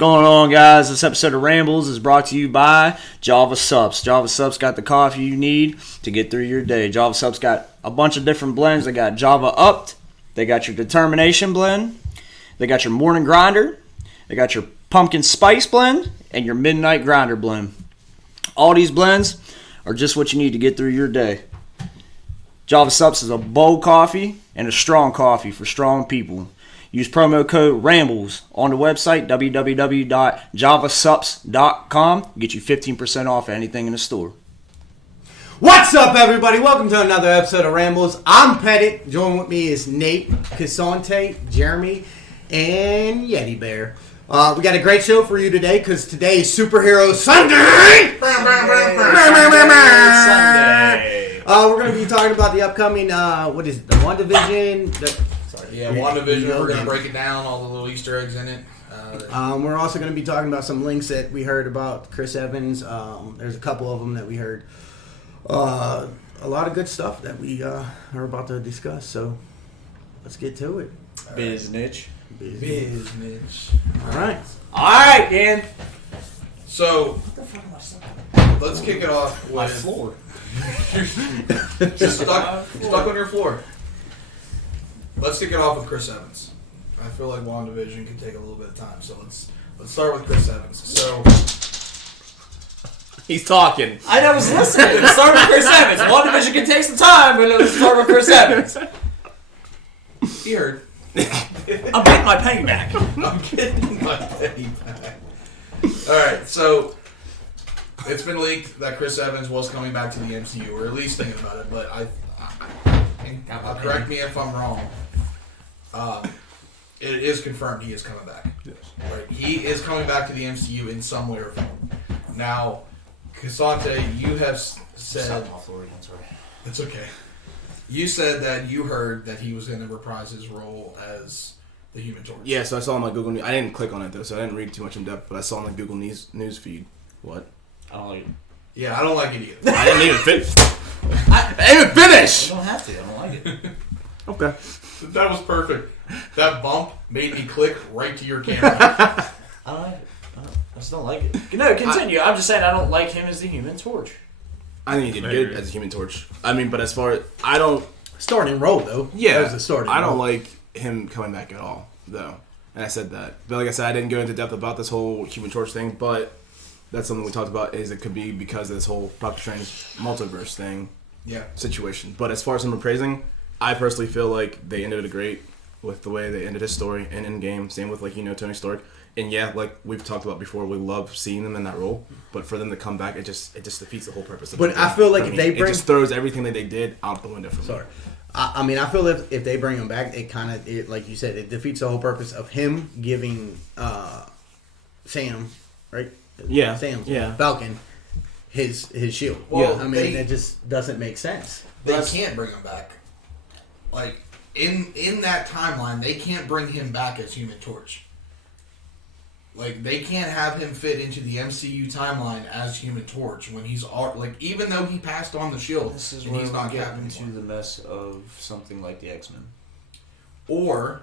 going on, guys? This episode of Rambles is brought to you by Java Subs. Java Subs got the coffee you need to get through your day. Java Subs got a bunch of different blends. They got Java Upped. They got your Determination blend. They got your Morning Grinder. They got your Pumpkin Spice blend and your Midnight Grinder blend. All these blends are just what you need to get through your day. Java Subs is a bold coffee and a strong coffee for strong people. Use promo code RAMBLES on the website, www.javasups.com. Get you 15% off anything in the store. What's up, everybody? Welcome to another episode of Rambles. I'm Pettit. Joining with me is Nate, Cassante, Jeremy, and Yeti Bear. We got a great show for you today because today is Superhero Sunday! Sunday! We're going to be talking about the upcoming, the WANDAVISON? WANDAVISON. We're going to break it down, all the little Easter eggs in it. We're also going to be talking about some links that we heard about Chris Evans. There's a couple of them that we heard. A lot of good stuff that we are about to discuss. So let's get to it. Biznitch. All right, Dan. So let's kick it off with My floor. Just stuck on your floor. Let's kick it off with Chris Evans. I feel like WandaVision can take a little bit of time, so let's start with Chris Evans. So He's talking. I was listening. Let's start with Chris Evans. WandaVision can take some time, but let's start with Chris Evans. he heard. I'm getting my penny back. I'm getting my penny back. All right, so it's been leaked that Chris Evans was coming back to the MCU, or at least thinking about it. But correct me if I'm wrong. It is confirmed he is coming back. Yes. Right, he is coming back to the MCU in some way or form. Now, Cassante, you have said it's okay. You said that you heard that he was going to reprise his role as the Human Torch. Yeah, so I saw on my Google News. I didn't click on it though, so I didn't read too much in depth. But I saw on the Google News feed. What? I don't like it. Yeah, I don't like it either. I didn't even finish. I didn't even finish. You don't have to. I don't like it. Okay. That was perfect. That bump made me click right to your camera. I don't like it. I just don't like it. No, continue. I'm just saying I don't like him as the Human Torch. I think he did good as a Human Torch. I mean, but as far as I don't starting role though. Yeah, that was the starting. I don't role. like him coming back at all though, and I said that. But like I said, I didn't go into depth about this whole Human Torch thing. But that's something we talked about. Is it could be because of this whole Doctor Strange multiverse thing. Yeah. Situation. But as far as him appraising, I personally feel like they ended it great with the way they ended his story and in game. Same with Tony Stark. And yeah, like we've talked about before, we love seeing them in that role. But for them to come back, it just defeats the whole purpose of it. But I feel like if they bring, it just throws everything that they did out the window for me. Sorry. I mean, I feel if they bring him back, it kind of, like you said, it defeats the whole purpose of him giving Sam, right? Yeah. Sam. Yeah. Falcon his shield. Well, I mean, it just doesn't make sense. They can't bring him back. Like in that timeline, they can't bring him back as Human Torch. Like they can't have him fit into the MCU timeline as Human Torch when he's even though he passed on the shield, This is and where he's we not get Captain into anymore. the mess of something like the X-Men. Or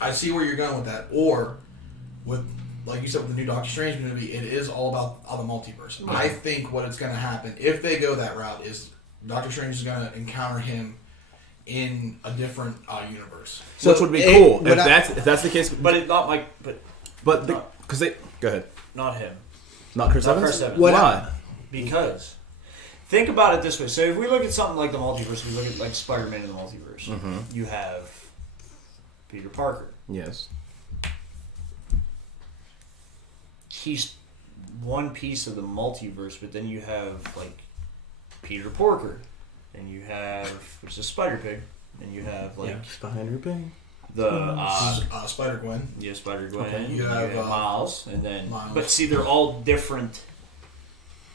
I see where you're going with that. Or with like you said with the new Doctor Strange movie, it is all about the multiverse. Right. I think what it's going to happen if they go that route is Doctor Strange is going to encounter him in a different universe, Which would be cool if I- that's the case. But it's not like, Because they go ahead. not him. Not Chris Not Evans. Chris Evans. Why? Because think about it this way. So if we look at something like the multiverse, we look at like Spider-Man in the multiverse. Mm-hmm. You have Peter Parker. Yes. He's one piece of the multiverse, but then you have like Peter Porker, and you have which is Spider-Pig, and you have like Spider-Pig. the Spider-Gwen. yeah Spider-Gwen. Okay. You have Miles. and then Miles. but see they're all different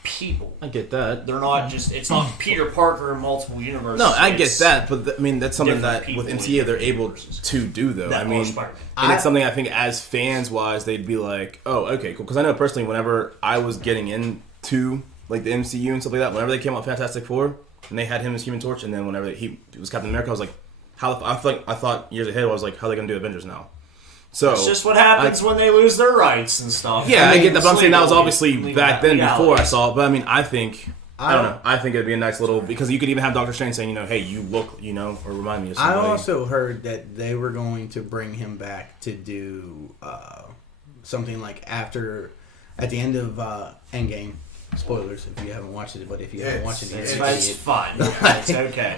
people. I get that. They're not just it's not Peter Parker in multiple universes. No, I get It's that, but I mean that's something different that people with in MCU they're different able universes. to do though. that I are mean, Spider-Man. and it's something I think as fans wise they'd be like, oh, okay, cool. Because I know personally, whenever I was getting into like the MCU and stuff like that, whenever they came out Fantastic Four and they had him as Human Torch, and then whenever he was Captain America, I was like, how I thought years ahead I was like, how are they gonna do Avengers now? So It's just what happens when they lose their rights and stuff. yeah, I get that, but I'm saying that was Legally, obviously legal back then legality. before I saw it. But I mean, I don't know. I think it'd be a nice little because you could even have Doctor Strange saying, hey, you look, or remind me of I somebody. also heard that they were going to bring him back to do something like at the end of Endgame. Spoilers if you haven't watched it, but if you haven't watched it, It's fine. Yeah, it's okay.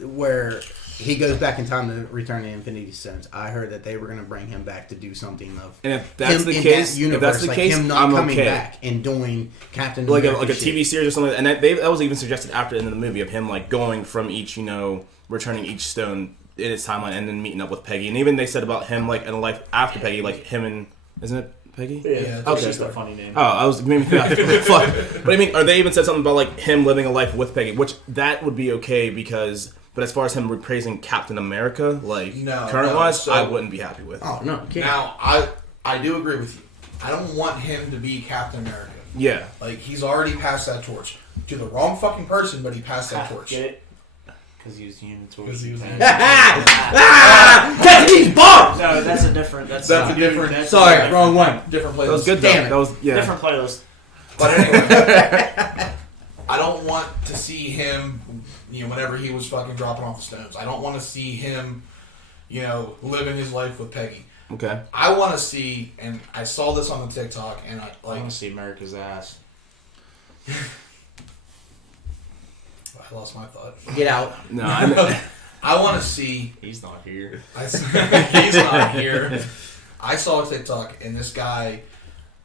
Where he goes back in time to return to Infinity Stones. I heard that they were going to bring him back to do something of. And if that's him the in case, that universe, if that's the like case, him not I'm coming okay. back and doing Captain Like America a shit. TV series or something, and that was even suggested after the end of the movie of him like going from each, returning each stone in its timeline and then meeting up with Peggy, and even they said about him like in a life after Peggy, like him and isn't it Peggy? Yeah, Okay. that's just a funny name. Oh, I was maybe fuck. But I mean, or they even said something about like him living a life with Peggy, which that would be okay because. But as far as him reprising Captain America, like current wise, so- I wouldn't be happy with. Oh no! Can't. Now, I do agree with you. I don't want him to be Captain America. Yeah. Like, he's already passed that torch. To the wrong fucking person, but he passed that torch. Get it? Because he was human torch. 'Cause he was human. Catch these bars! No, that's a different. That's a different- that's Sorry, a different- wrong one. Different That playlist. was good Damn though. it. That was yeah. Different playlist. But anyway, I don't want to see him, whenever he was fucking dropping off the stones. I don't want to see him, living his life with Peggy. Okay. I want to see, and I saw this on the TikTok, and I I want to see America's ass. I lost my thought. Get out. No, I want to see. He's not here. He's not here. I saw a TikTok, and this guy,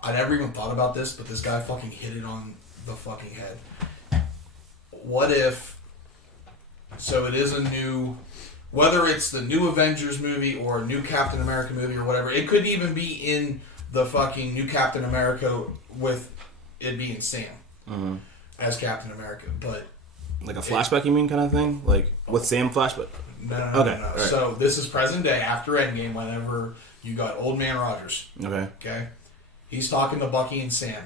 I never even thought about this, but this guy fucking hit it on the fucking head. What if, so it is a new, whether it's the new Avengers movie or a new Captain America movie or whatever, it could even be in the fucking new Captain America with it being Sam as Captain America, but like a flashback, you mean, kind of thing, like with Sam flashback. no. Okay, all right. So this is present day after Endgame, whenever you got Old Man Rogers. Okay. Okay, he's talking to Bucky and Sam.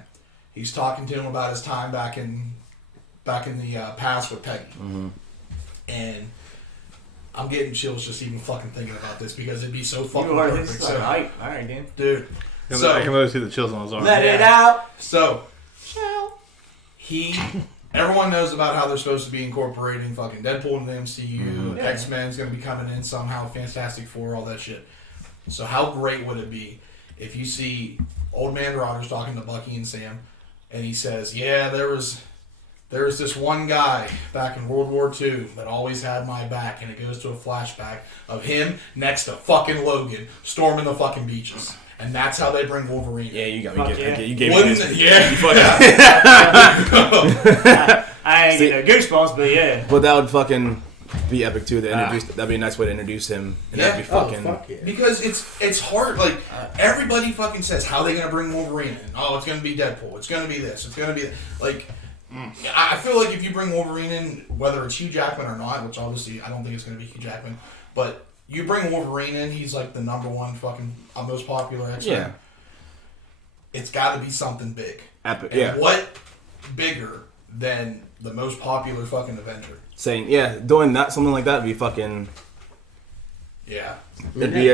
He's talking to him about his time back in the past with Peggy. And I'm getting chills just even fucking thinking about this because it'd be so fucking You are perfect. this. So, All right, Dan. dude. I So, can literally see the chills on his arm. Let it Yeah. out. so everyone knows about how they're supposed to be incorporating fucking Deadpool into the MCU. Yeah. X-Men's going to be coming in somehow. Fantastic Four, all that shit. So how great would it be if you see Old Man Rogers talking to Bucky and Sam, and he says, "Yeah, there was this one guy back in World War II that always had my back," and it goes to a flashback of him next to fucking Logan storming the fucking beaches, and that's how they bring Wolverine. Yeah, you got Fuck me. yeah. You gave me. Wouldn't this. yeah? I ain't See- getting no goosebumps, but yeah. But that would fucking be epic too. To introduce, that'd be a nice way to introduce him. And Yeah. that'd be fucking. Fuck yeah. Because it's hard. Like everybody fucking says, how they gonna bring Wolverine in? Oh, it's gonna be Deadpool. It's gonna be this. It's gonna be that. Like. I feel like if you bring Wolverine in, whether it's Hugh Jackman or not, which obviously I don't think it's gonna be Hugh Jackman, but you bring Wolverine in, he's like the number one fucking most popular X-Men. Yeah. It's got to be something big. Epic. And Yeah. what bigger than the most popular fucking Avenger? Saying doing that something like that would be fucking. Yeah. It'd be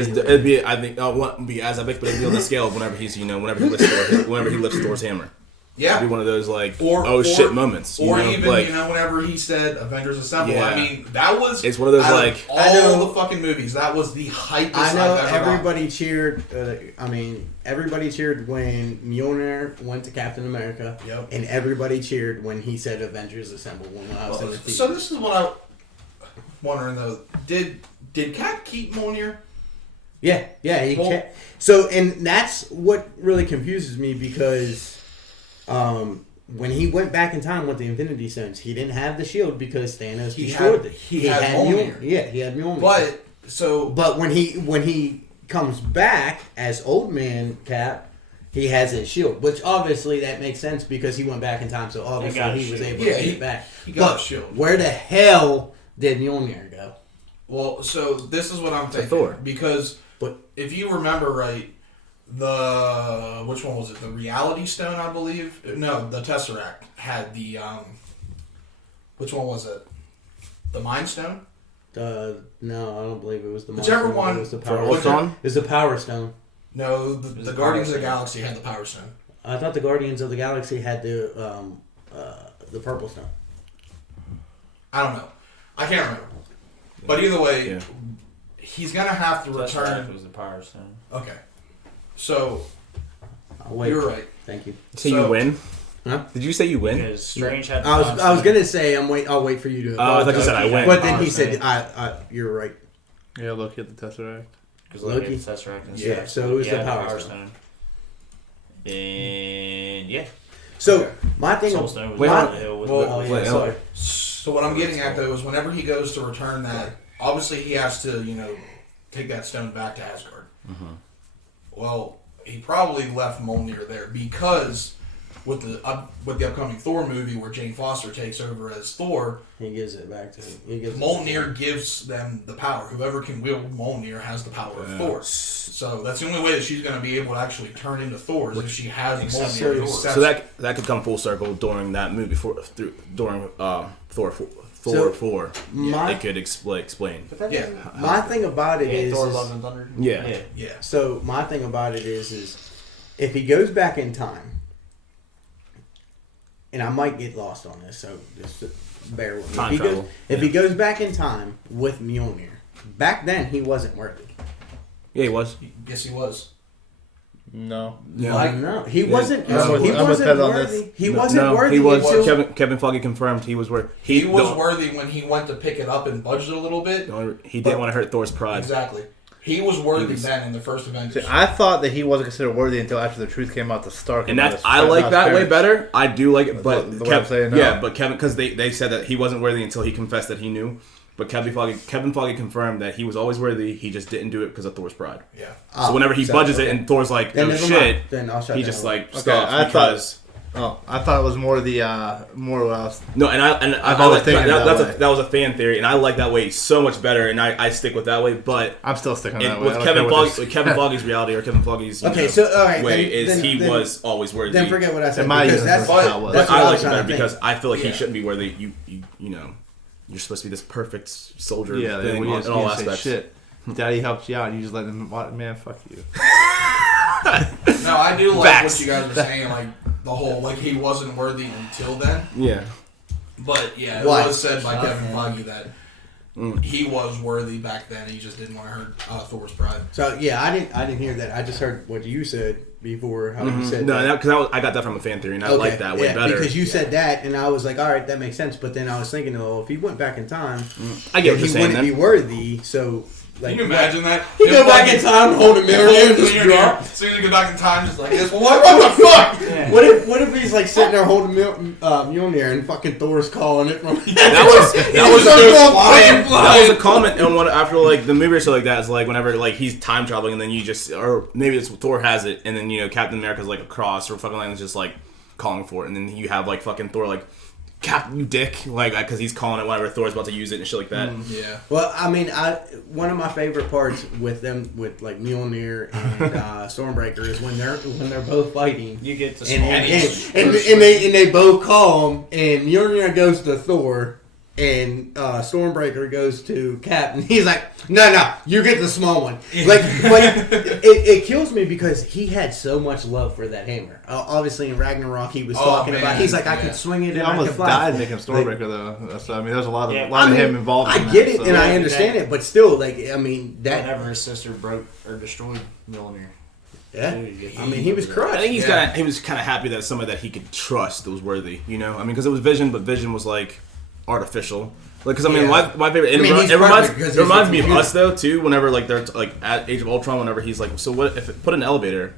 I think it wouldn't be as epic, but it'd be on the scale of whenever he's whenever he lifts Thor's hammer. Yeah. It'd be one of those like Or shit moments. Or you know? even, like, whenever he said Avengers Assemble. Yeah. I mean, that was... It's one of those, out like- all the fucking movies, that was the hypest I know I've ever everybody cheered. Everybody cheered when Mjolnir went to Captain America. Yep. And everybody cheered when he said Avengers Assemble when I was in the theater. So this is what I'm wondering, though. Did Cap keep Mjolnir? Yeah, he Well- can't. So, and that's what really confuses me because when he went back in time with the Infinity Stones, he didn't have the shield because Thanos He destroyed had- it. he had Mjolnir. Yeah, he had Mjolnir. But when he comes back as Old Man Cap, he has his shield, which obviously that makes sense because he went back in time, so obviously got he his was shield. able Yeah, to he- get back. he got But his shield. where the hell did Mjolnir go? Well, so this is what I'm thinking. Thor. Because But if you remember right, which one was it? The Reality Stone, I believe. No, the Tesseract had the which one was it? The Mind Stone. No, I don't believe it was the Whichever Monster one It was the for Power Ultron? Stone. It was the Power Stone. No, the the Guardians of Power the Stone. Galaxy had the Power Stone. I thought the Guardians of the Galaxy had the Purple Stone. I don't know. I can't remember. But either way, Yeah. he's gonna have to That's return. right, was the Power Stone. Okay, so I'll wait. you're right. Thank you. Say So- you win? Huh? Did you say you win? Because Strange had the I was Time I was Stone. gonna say I'll wait for you to. Oh, I thought you said I win. But then Power he said Stone. you're right. Yeah, Loki at the Tesseract. Because Loki Loki? had the Tesseract and Yeah, stuff. so it was He the had Power Stone. And yeah, So Okay. my thing. Soul Stone was Wait, on hold the hill with Well, Oh yeah, Wait, sorry. So what I'm getting at though is whenever he goes to return that, obviously he has to, take that stone back to Asgard. Well, he probably left Mjolnir there because with the upcoming Thor movie where Jane Foster takes over as Thor, He gives it back to him. He gives Mjolnir gives them the power. Whoever can wield Mjolnir has the power of Thor. So that's the only way that she's going to be able to actually turn into Thor is if she has Mjolnir. Thor. So that could come full circle during that movie during Thor 4. My- it could explain. But that Yeah. doesn't- my thing about it Yeah, is, Thor: Love and Thunder. Yeah. Yeah. so my thing about it is if he goes back in time, and I might get lost on this, so just bear with me. Time If he goes, travel. if he goes back in time with Mjolnir, back then he wasn't worthy. Yeah, he was. Yes, he was. No. Like- No, he wasn't. I'm with- he I'm with wasn't Pez on worthy. this. He wasn't worthy He was. until Kevin Feige confirmed he was worth. He was worthy when he went to pick it up and budged it a little bit. He didn't want to hurt Thor's pride. Exactly. He was worthy then in the first Avengers. See, I thought that he wasn't considered worthy until after the truth came out to Stark. And about that's his- I like about that his way parents. better. I do like it, but The way I'm saying no. yeah, but Kevin because they said that he wasn't worthy until he confessed that he knew. But Kevin Feige confirmed that he was always worthy. He just didn't do it because of Thor's pride. Yeah. So whenever he so- budges it and Thor's like, Then "Oh never shit," mind. Then I'll shut he that just down. like Okay, stopped I because. I thought it was more the more what I was. No, and I I've always like taken it that way. that was a fan theory, and I like that way so much better, and I stick with that way. But I'm still sticking that way. with I don't Kevin care what Feige, this- with Kevin Feige's reality or Kevin Feige's Okay, so all right, way then- is then- he then- was always worthy. then forget what I said In my because universe, that's how it was. that's But what I I like was it trying better to because think. I feel like Yeah. he shouldn't be worthy. You know, you're supposed to be this perfect soldier Yeah, thing we in just all can't say aspects. shit. Daddy helps you out, and you just let him. Man, fuck you. No, I do like Facts. what you guys are saying, like the whole like he wasn't worthy until then. Yeah, But yeah, it Why? was said by Shut Kevin up. Feige that he was worthy back then. He just didn't want to hurt Thor's pride. So yeah, I didn't hear that. I just heard what you said before. How you said no, that. because I got that from a fan theory, and I like that way better. because you said that, and I was like, all right, that makes sense. But then I was thinking, oh, if he went back in time, I get what he you're saying. wouldn't Then. be worthy. So like, Can you imagine that? He go back in time, hold a mirror, and just drop. As soon as you get back in time, just like this. Well, what the fuck? Yeah. What if he's like sitting there holding Mjolnir and fucking Thor's calling it from? That was a comment and one after like the movie or so like that is like whenever like he's time traveling and then you just or maybe it's Thor has it and then Captain America's like across or fucking like just like calling for it and then you have like fucking Thor like Captain you dick like because he's calling it whenever Thor's about to use it and shit like that. Yeah. Well, I mean, one of my favorite parts with them with like Mjolnir and Stormbreaker is when they're both fighting. You get to And they both call him, and Mjolnir goes to Thor, and Stormbreaker goes to Cap, and he's like, no, you get the small one. Like it kills me because he had so much love for that hammer. Obviously, in Ragnarok, he was talking about. He's like, I could swing it. He and I almost could fly. died making Stormbreaker though. That's, I mean, there's a lot of Yeah. lot of I mean, him involved. I in get that, it, so. and I understand it, but still, like, I mean, that. whenever his sister broke or destroyed Mjolnir. Yeah, Dude, I mean, he was I crushed. think he was kind of happy that somebody that he could trust that was worthy, I mean, because it was Vision, but Vision was like artificial. Like, because I mean, Yeah. my favorite. It, I mean, he's it reminds perfect because it reminds he's me of human. us though too. Whenever like they're like at Age of Ultron, whenever he's like, so what if it put an elevator,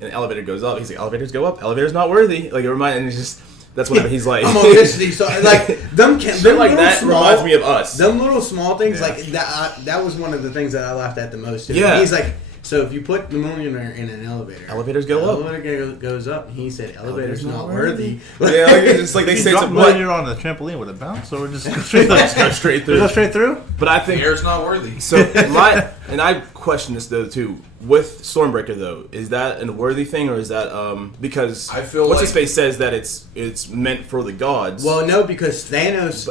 and the elevator goes up? He's like, elevators go up, elevators not worthy. Like it reminds, and it's just that's whenever he's like, I'm on this, so like them shit them like little that small- reminds me of us. Them little small things, Yeah. like that. That was one of the things that I laughed at the most. Too. Yeah. He's like, so if you put the Mjolnir in an elevator, Elevators go up. Elevator goes up. And he said, "Elevator's not worthy." Yeah, like, it's like they You say drop some when what you're on the trampoline with a bounce, or just go straight through. go straight Go through. straight through. But I The think air's not worthy. so. And I question this though too. With Stormbreaker though, is that a worthy thing or is that because I feel what's like his face says that it's meant for the gods. Well, no, because Thanos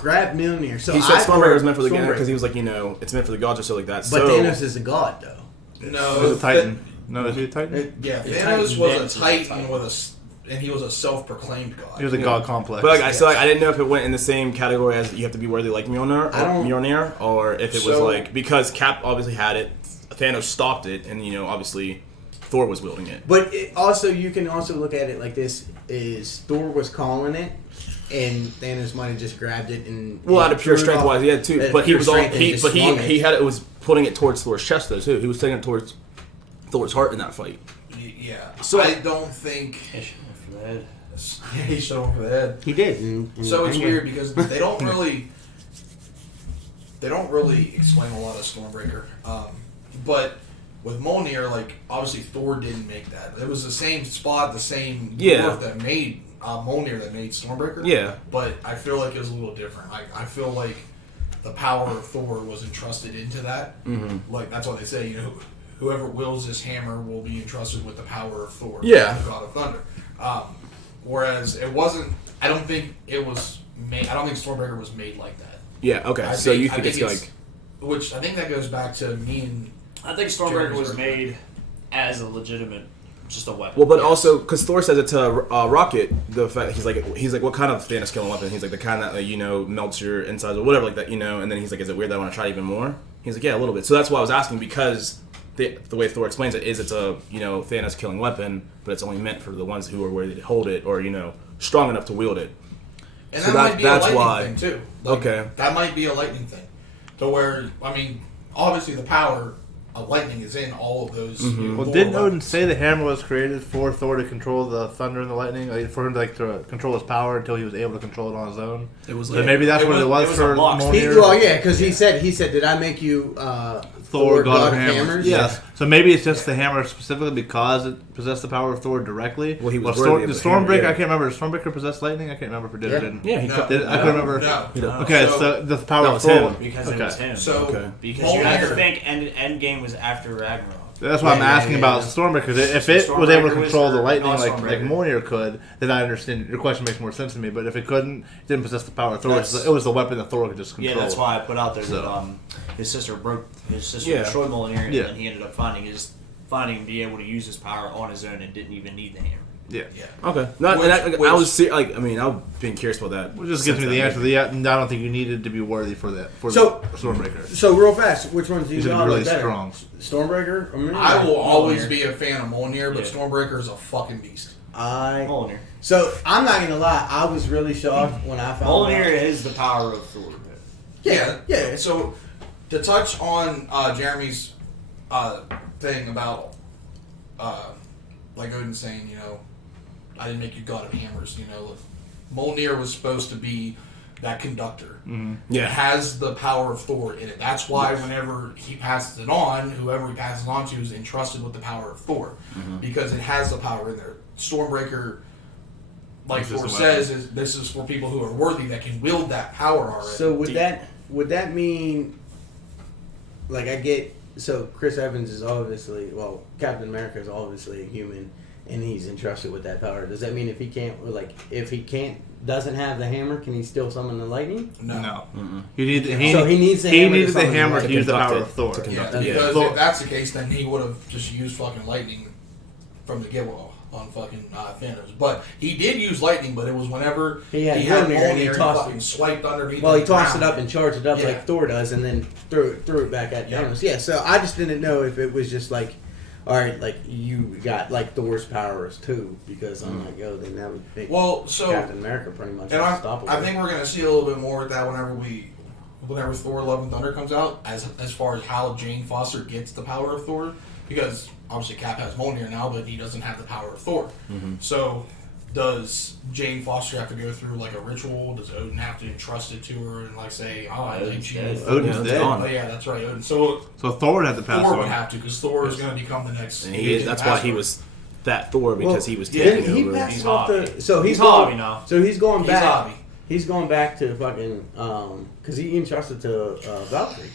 grabbed Mjolnir. So he said Stormbreaker was meant for the Stormbreaker. because he was like, it's meant for the gods or so like that. But so, Thanos is a god, though. no, He was a Titan. No, is he a Titan? Yeah, Yeah, Thanos Titan was a meant Titan and he was a self-proclaimed god. He was a god complex. But I didn't know if it went in the same category as you have to be worthy like Mjolnir, or if it was like because Cap obviously had it, Thanos stopped it, and obviously Thor was wielding it. But you can also look at it like this: is Thor was calling it, and Thanos might have just grabbed it and Out of pure strength wise, yeah, too. But he was he had it was putting it towards Thor's chest though too. He was taking it towards Thor's heart in that fight. Yeah, So- I don't think For the head. he shot him over the head. He did. And So it's weird because they don't really explain a lot of Stormbreaker. But with Mjolnir, like obviously Thor didn't make that. It was the same spot, the same dwarf that made Mjolnir that made Stormbreaker. Yeah. But I feel like it was a little different. Like I feel like the power of Thor was entrusted into that. Mm-hmm. Like that's why they say whoever wields this hammer will be entrusted with the power of Thor. Yeah. The god of thunder. Whereas it wasn't. I don't think it was made. I don't think Stormbreaker was made like that. Yeah. Okay. So you think it's like, which I think that goes back to me and. I think Stormbreaker was made as a legitimate, just a weapon. well, but also because Thor says it to Rocket, the fact he's like, what kind of Thanos killing weapon? He's like the kind that melts your insides or whatever like that, and then he's like, is it weird that I want to try even more? He's like, yeah, a little bit. So that's why I was asking because. The way Thor explains it is it's a Thanos killing weapon, but it's only meant for the ones who are worthy to hold it or strong enough to wield it. And so that might be that's a lightning why. thing too. Like, Okay. That might be a lightning thing. To where obviously the power of lightning is in all of those. Mm-hmm. Well, didn't Odin say the hammer was created for Thor to control the thunder and the lightning, like, for him to control his power until he was able to control it on his own? It was So maybe that's what it was for Mjolnir. because he said, did I make you Thor, God of Hammers. Yes. So maybe it's just the hammer specifically because it possessed the power of Thor directly. Well, he was Storm, worthy the of the hammer, Stormbreaker. yeah. I can't remember. Did Stormbreaker possess lightning? I can't remember if it did or didn't. Yeah, he No. kept Did, I couldn't remember. No. Okay, So- so the power that of was Thor. him. Because it was him. So Okay. Because you have to Mjolnir- think Endgame was after Ragnarok. That's why I'm asking about Stormbreaker. If it was able to Stormbreaker control was the for lightning like non-Stormbreaker. Mjolnir could, then I understand. Your question makes more sense to me. But if it couldn't, it didn't possess the power of Thor. That's- It was the weapon that Thor could just control. Yeah, that's why I put out there So- that his sister Yeah. destroyed Mjolnir, and Yeah. then he ended up finding him be able to use his power on his own and didn't even need the hammer. Yeah. Yeah. Okay. No, Which- I was I've been curious about that. Which just gives me the answer. I don't think you needed to be worthy for that. For So- the Stormbreaker. So real fast, which ones do you These know are really like better? strong. Stormbreaker? Or Mjolnir? I will always Mjolnir. be a fan of Mjolnir, but Yeah. Stormbreaker is a fucking beast. Mjolnir. So I'm not gonna lie, I was really shocked when I found Mjolnir out. is the power of Thor. Yeah. So to touch on Jeremy's thing about like Odin saying, I didn't make you god of hammers. Mjolnir was supposed to be that conductor. Yeah. It has the power of Thor in it. That's why whenever he passes it on, whoever he passes it on to is entrusted with the power of Thor. Because it has the power in there. Stormbreaker, like It's just Thor a weapon. says, this is for people who are worthy that can wield that power already. So would that mean, like so Chris Evans is obviously, Captain America is obviously a human, and he's entrusted with that power. Does that mean if he doesn't have the hammer, can he still summon the lightning? No. You need. So he needs the hammer to needed the summon the hammer to lightning. use the Conduct power it. of Thor. To conduct Yeah, it. because Thor- if that's the case, then he would have just used fucking lightning from the get-go on fucking Thanos. But he did use lightning, but it was whenever He had Mjolnir Mjolnir and he and tossed fucking swiped underneath. Well, he the tossed it ground. up and charged it up Yeah. like Thor does, and then threw it back at Yeah. Thanos. Yeah. So I just didn't know if it was just like, all right, like you got like Thor's powers too, because I'm like, then that would make Well, so Captain America pretty much and unstoppable. I think we're gonna see a little bit more with that whenever Thor: Love and Thunder comes out, as far as how Jane Foster gets the power of Thor, because obviously Cap has Mjolnir now, but he doesn't have the power of Thor. So does Jane Foster have to go through like a ritual? Does Odin have to entrust it to her and like say, "Oh, I think you"? Odin's dead. Oh yeah, that's right, Odin. So So Thor would have to pass Thor on. would have to, because Thor is going to become the next. And that's why he was that Thor because he was Didn't taking he over. pass He's it off hobby. to? So He's going, hobby now. So he's going He's back. hobby. He's going back to fucking because he entrusted to Valkyrie.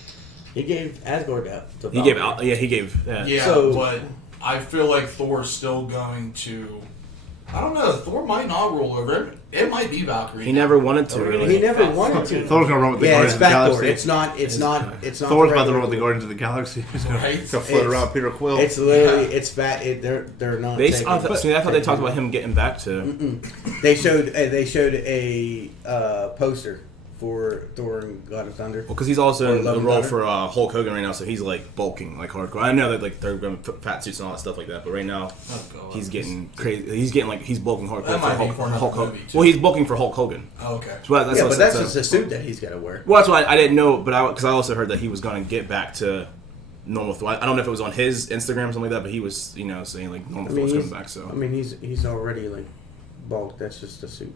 He gave Asgard out. To He gave Valkyrie. out. Yeah, he gave. Yeah, So- but I feel like Thor's still going to. I don't know. Thor might not roll over. It might be Valkyrie. He never wanted to. Really. He never wanted to. Thor's gonna run with the Yeah, Guardians it's of the back Thor. Galaxy. It's not. Thor's the about to regular run with the Thor. Guardians of the Galaxy. He's gonna Right? float It's- around Peter Quill. It's literally it's fat. They're not. They, taking- I thought they talked about him getting back to. They showed a poster for Thor and God of Thunder. Well, because he's also in Love the and role Thunder. for Hulk Hogan right now, so he's like bulking like hardcore. I know that like they're going to fat suits and all that stuff like that, but right now Oh, God. he's getting crazy. He's getting like he's bulking hardcore That for might be Hulk, for another Hulk Hogan. movie, too. Well, he's bulking for Hulk Hogan. Oh, okay. So that's Yeah, what but it that's said. just a suit that he's got to wear. Well, that's why I didn't know, but because I also heard that he was going to get back to normal Thor. I don't know if it was on his Instagram or something like that, but he was saying like normal Thor's coming back. So he's already like bulked. That's just a suit.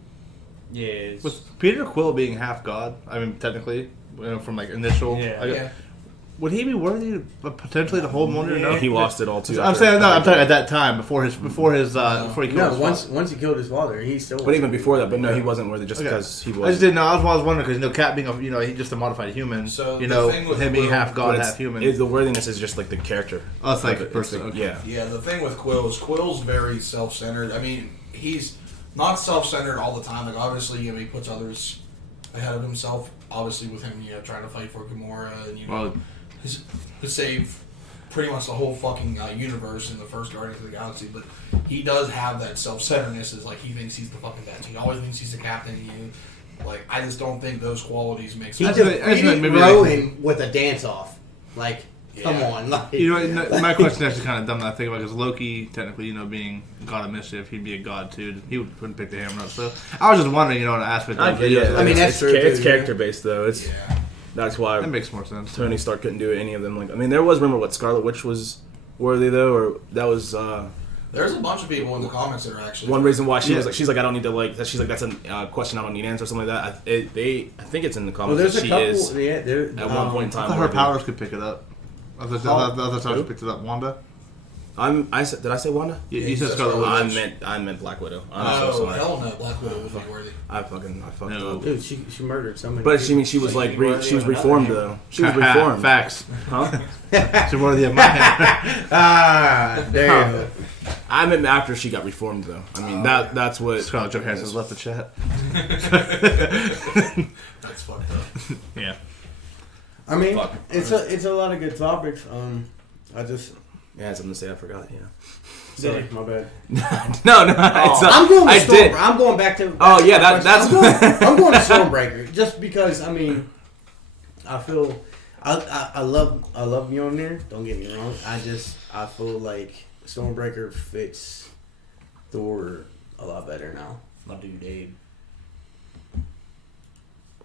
Yeah. It's, With Peter Quill being half god, I mean technically, from like initial. Yeah. Yeah. Would he be worthy potentially to hold Mjolnir? No. he lost it all too. I'm saying no. I'm talking at that time before he killed his. No, father. once he killed his father, he still. But even before that, but no, he wasn't worthy just Okay. because he I was. just didn't know. I was wondering because Cap being he's just a modified human. So you the know, thing with him being Quill- half god, half human. The worthiness is just like the character. Oh, it's like Of it. person. It's, Okay. Yeah. Yeah, the thing with Quill is Quill's very self-centered. I mean, he's not self-centered all the time. Like obviously, he puts others ahead of himself. Obviously, with him, trying to fight for Gamora and Well, to save pretty much the whole fucking universe in the first Guardians of the Galaxy. But he does have that self-centeredness. Is like he thinks he's the fucking best. He always thinks he's the captain. Like I just don't think those qualities make He sense. defeated maybe Rowan with a dance off. Like, come Yeah. on, like. my question is actually kind of dumb that I think about because Loki, technically, being god of mischief, he'd be a god too. He wouldn't pick the hammer up. So I was just wondering, an aspect of it. Yeah, I mean, that's true, It's too, character based though. It's Yeah. that's why That makes more sense. Tony Stark couldn't do any of them. Like I mean, there was rumor what Scarlet Witch was worthy though, or that was There's a bunch of people in the comments that are actually one reason why Yeah. she's like I don't need to like that. She's like that's a question I don't need answer or something like that. I think it's in the Well, comments there's that a she couple. is Yeah, there. at one point in I time. thought her worthy. powers could pick it up. I thought she picked it up. Wanda. Did I say Wanda? You said said Scarlet Scarlet Witch. Witch. I meant Black Widow. I'm so Oh sorry. hell no, Black Widow would be worthy. I fucked No. up. Dude, she murdered so many. But people. she was So like you'd be worthy she was of another reformed hammer. though. She was reformed. Facts. Huh? She's worthy of my hand. There you go. I meant after she got reformed though. I mean that's what Scarlett Johansson's left the chat. That's fucked up. Yeah. I mean, Fuck. it's a lot of good topics. I just. Yeah, I had something to say. I forgot. Yeah. Sorry, my bad. No. It's not, I'm going I with did. Stormbreaker. I'm going back to. Oh, yeah, back to my that's- question. I'm going to Stormbreaker just because. I mean, I feel I love Mjolnir. Don't get me wrong. I feel like Stormbreaker fits Thor a lot better now. my dude Abe.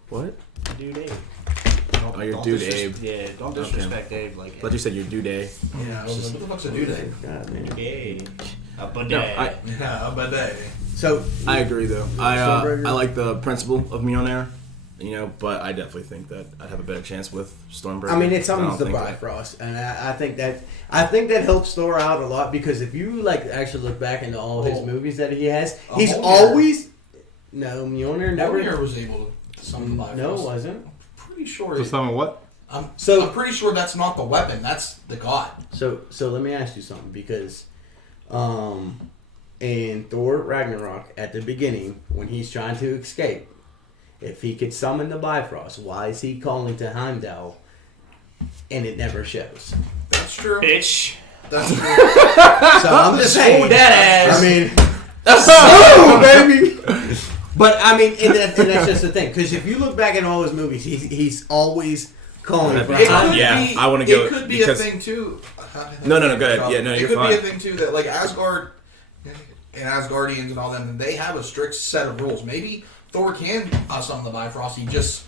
What? My dude Abe. Oh, your dude Abe. Yeah, don't disrespect Abe like Thought you said your due day. Yeah, I was like, what the fuck's a dude? God, man. Abe. A No, banana. Yeah, but that. So I agree though. Stormbreaker? I like the principle of Mjolnir, but I definitely think that I'd have a better chance with Stormbreaker. I mean, it I don't summons the think that- Bifrost, and I think that helps Thor out a lot because if you actually look back into all his movies that he has, he's Mjolnir. always Mjolnir never. Mjolnir was able to summon the Bifrost. No, it wasn't. Pretty sure. So summon what? I'm So- pretty sure that's not the weapon. That's the god. So let me ask you something because, in Thor Ragnarok at the beginning when he's trying to escape, if he could summon the Bifrost, why is he calling to Heimdall, and it never shows? That's true. Bitch. That's true. So I'm just saying that ass. I mean, so baby. But I mean, and that's just the thing because if you look back at all his movies, he's always calling for It Heimdall. could Yeah, be, I wanna go It could be because- a thing too. No, go ahead. Yeah, no, it you're could fine. be a thing too that like Asgard and Asgardians and all them, they have a strict set of rules. Maybe Thor can summon the Bifrost. He just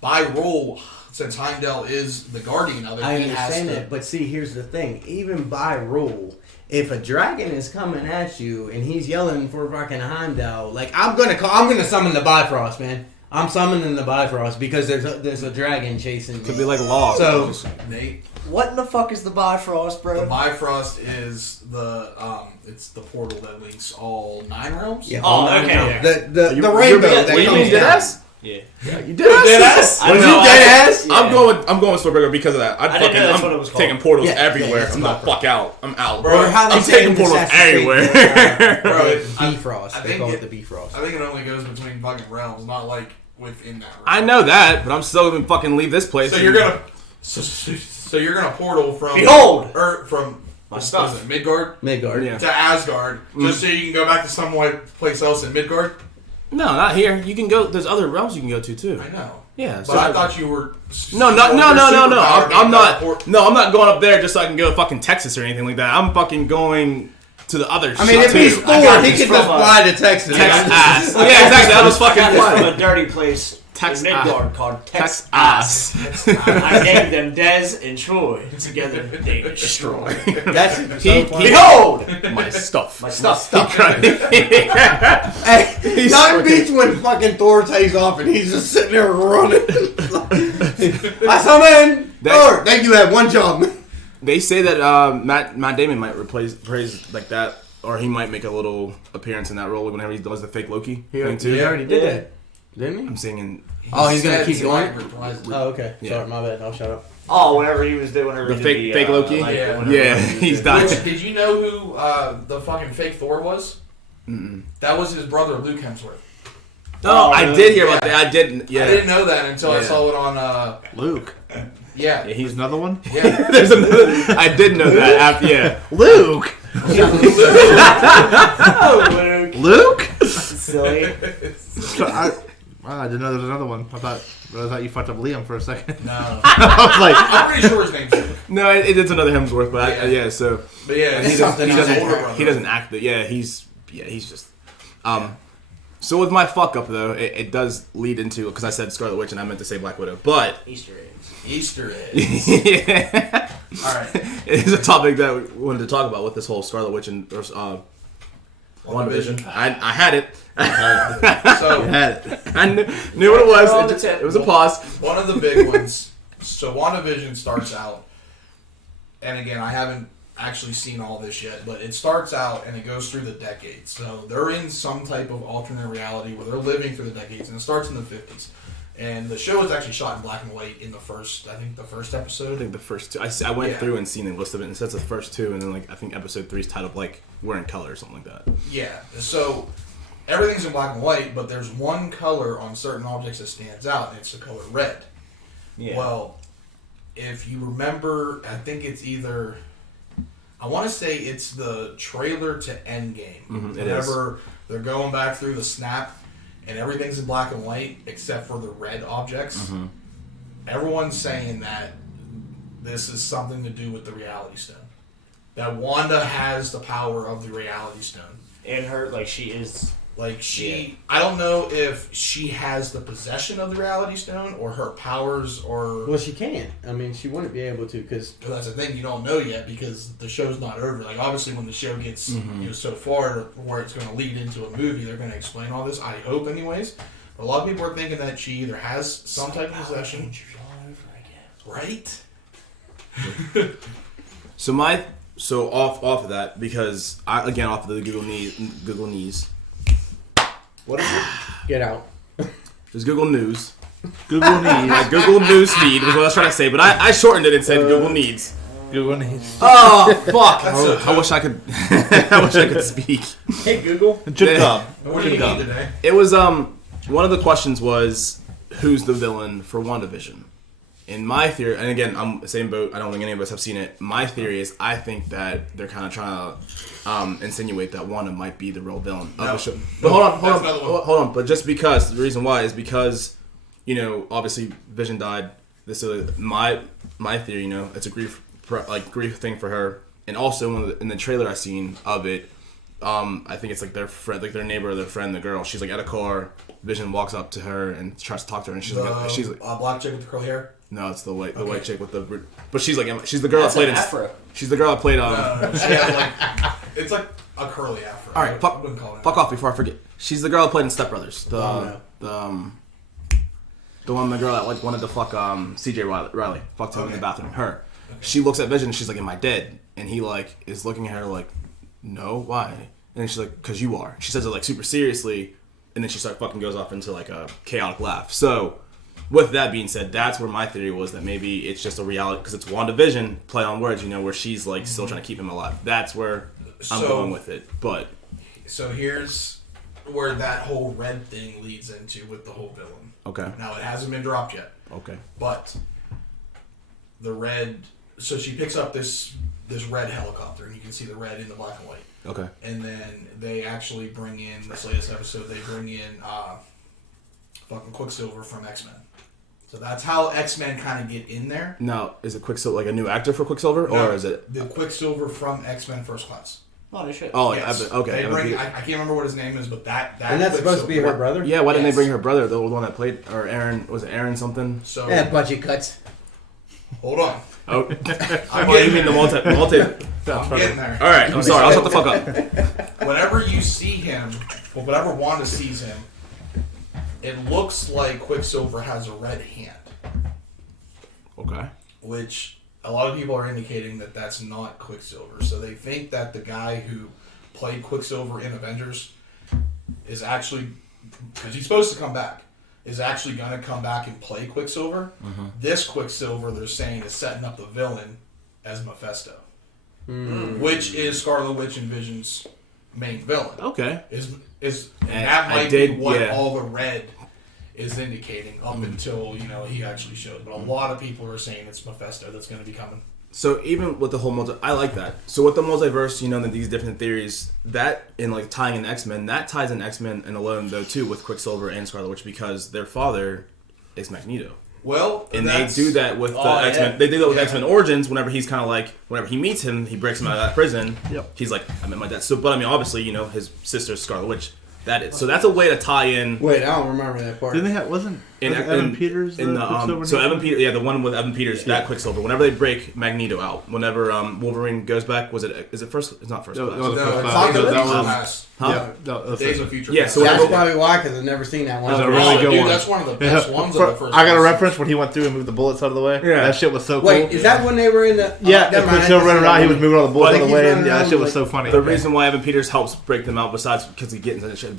by rule, since Heimdall is the guardian of it, I he has understand to. that, but see, here's the thing. Even by rule, if a dragon is coming at you and he's yelling for fucking Heimdall, like I'm gonna summon the Bifrost, man. I'm summoning the Bifrost because there's a dragon chasing me. Could be like law. So Nate, What in the fuck is the Bifrost, the bro? Bifrost is it's the portal that links all 9 realms. yeah, Oh, okay. The You- rainbow you're being- that what do you comes mean, down. deadass? Yeah. You dead ass? I Was know, you dead ass? I'm going with Stormbreaker because of that. I didn't know that's what it was called. taking portals Yeah, everywhere. yeah, it's I'm not Stormbreaker. fuck out. I'm out, Bro, how they I'm say taking in portals Assassin's Creed, everywhere. Bro, Bifrost. I They think call it- it the Bifrost. I think it only goes between fucking realms, not like within that realm. I know that, but I'm still gonna fucking leave this place. So you're gonna, so you're gonna portal from Behold! from My stuff. what is it, Midgard Midgard. Yeah. to Asgard, just so you can go back to some place else in Midgard. No, not here. You can go. There's other realms you can go to too. I know. Yeah. But So I thought you were. No. I'm not. No, I'm not going up there just so I can go to fucking Texas or anything like that. I'm fucking going to the other. I mean, shit if he's too. Thor, he this can from just fly to Texas. Tex ass. Yeah, exactly. That was fucking I got this fun. from a dirty place Tex in Midgard called Tex Tex ass. I named them Dez and Troy. Together they destroy. That's so funny. Behold! My stuff. My stuff. Hey, Don Beach when fucking Thor takes off and he's just sitting there running. I summon Thor. Thank you. Have one job. They say that Matt Damon might praise like that, or he might make a little appearance in that role whenever he does the fake Loki thing too. He already did that, didn't he? I'm singing Oh, he's gonna keep going? Reprised. Oh, okay. Yeah. Sorry, my bad. I'll shut up. Oh, whenever he was doing The fake Loki? Yeah. Yeah, he's done. Which, did you know who the fucking fake Thor was? That was his brother Luke Hemsworth. Oh, I really? did hear about that. I didn't. Yeah. I didn't know that until I Yeah. saw it on. Luke. Yeah. He's another one? Yeah. There's another. I did know that. After, yeah. Luke. Oh, Luke. Luke? Silly. I didn't know there was another one. I thought you fucked up Liam for a second. No. I was like, I'm pretty sure his name's Luke. No, it's another Hemsworth, but Yeah. yeah. So But yeah, It's he something doesn't, else. he's older brother. he doesn't act that. Yeah, he's just. So with my fuck up though, it does lead into because I said Scarlet Witch and I meant to say Black Widow, but Easter eggs. Easter eggs. yeah, All right. it is a topic that we wanted to talk about with this whole Scarlet Witch and WandaVision. I had it. So I knew what it was. On the It, tip. it was a pause. one of the big ones. So WandaVision starts out, and again, I haven't actually seen all this yet, but it starts out and it goes through the decades. So they're in some type of alternate reality where they're living through the decades, and it starts in the 50s. And the show was actually shot in black and white in the first I episode. think the first two. I went Yeah. through and seen the list of it, and it says the first two, and then like I think episode 3 is titled like "We're in Color" or something like that. Yeah. So everything's in black and white, but there's one color on certain objects that stands out, and it's the color red. Yeah. Well, if you remember, I think it's either. I want to say it's the trailer to Endgame. Mhm, it Whenever they're going back through the snap, and everything's in black and white except for the red objects. Mhm. Everyone's saying that this is something to do with the Reality Stone. That Wanda has the power of the Reality Stone. And her, like, she is. Like I don't know if she has the possession of the Reality Stone or her powers or. Well, she can't. I mean, she wouldn't be able to because That's the thing you don't know yet because the show's not over. Like obviously, when the show gets so far where it's going to lead into a movie, they're going to explain all this. I hope, anyways. But a lot of people are thinking that she either has some type of possession, right? So off of that because I again off of the Google Knees. what is it? Get out. There's Google News. Google Needs. My Google News feed was what I was trying to say, but I shortened it and said Google Needs. Google Needs. Oh fuck! That's I wish I could. I wish I could speak. Hey Google. Good job. What do you need today? It was one of the questions was who's the villain for WandaVision? In my theory, and again I'm the same boat. I don't think any of us have seen it. My theory is I think that they're kind of trying to insinuate that Wanda might be the real villain of the show. But That's another one. hold on. But just because the reason why is because obviously Vision died. This is my theory. It's a grief thing for her, and also in the trailer I seen of it. I think it's like their friend, like their neighbor, or their friend, the girl. She's like at a car. Vision walks up to her and tries to talk to her, and she's like, Black chick with the curly hair. no, it's the white chick with the. But she's like, she's the girl That's that played an afro. She's the girl that played. No, she has like it's like a curly afro. All right, I wouldn't call it fuck off before I forget. She's the girl that played in Step Brothers. The girl that like wanted to fuck C.J. Riley. Fucked him in the bathroom. Her. Okay. She looks at Vision and she's like, "Am I dead?" And he like is looking at her like, "No, why?" And then she's like, "Cause you are." She says it like super seriously, and then she fucking goes off into like a chaotic laugh. So, with that being said, that's where my theory was that maybe it's just a reality because it's WandaVision, play on words, you know, where she's like still trying to keep him alive. That's where I'm going with it. But so here's where that whole red thing leads into with the whole villain. okay, Now it hasn't been dropped yet. okay, But the red, so she picks up this red helicopter, and you can see the red in the black and white. okay. And then they actually bring in this latest episode. They bring in fucking Quicksilver from X-Men. So that's how X-Men kind of get in there. Now, is it Quicksilver like a new actor for Quicksilver, No, or is it? the Quicksilver from X-Men First Class? Oh, shit. Oh, Yes. okay. They bring, I can't remember what his name is, but that And that's supposed to be her brother? Yeah, why didn't Yes. they bring her brother, the one that played, or Aaron? Was it Aaron something? So Yeah, budget cuts. hold on, Oh, I'm well, you getting mean the there. multi? I'm getting there. All right, I'm sorry. I'll shut the fuck up. Whenever you see him, well, whenever Wanda sees him, it looks like Quicksilver has a red hand, Okay. which a lot of people are indicating that that's not Quicksilver. So they think that the guy who played Quicksilver in Avengers is actually, because he's supposed to come back, is actually going to come back and play Quicksilver. This Quicksilver, they're saying, is setting up the villain as Mephisto, which is Scarlet Witch and Vision's main villain. Okay. And And that I might did- be what yeah. all the red is indicating up until, you know, he actually shows. But a lot of people are saying it's Mephisto that's going to be coming. So even with the whole I like that. So with the multiverse, you know, these different theories, that in like tying in X-Men, that ties in X-Men and alone though too with Quicksilver and Scarlet Witch because their father is Magneto. Well, And they that's- do that with the Oh, X-Men. yeah. They do that with Yeah. X-Men Origins. Whenever he's kind of like, whenever he meets him, he breaks him out of that prison. Yep. He's like, I met my dad. So, but I mean, obviously, you know, his sister's Scarlet Witch. That is so. That's a way to tie in. Wait, I don't remember that part. Didn't they have? Wasn't Evan Peters in the Quicksilver so name? Evan Peters, yeah, the one with Evan Peters, that Quicksilver. Whenever they break Magneto out, whenever Wolverine goes back, is it first? It's not first. No, class. no, No, First it's class. not That the was- Future Past. Huh? Yeah, no, that's Days it. of Future Yeah, Past. so That's whenever- probably why, because I've never seen that one. That's a Oh, really good dude, one. that's one of the best ones of the first. I got a class. reference when he went through and moved the bullets out of the way. Yeah. That shit was so cool. Wait, is that when they were in the... Yeah, never mind, Quicksilver I running didn't around, see he that was moving all the bullets But out of the he's way, running and yeah, that around shit was like- so funny. The reason why Evan Peters helps break them out, besides because he gets into shit,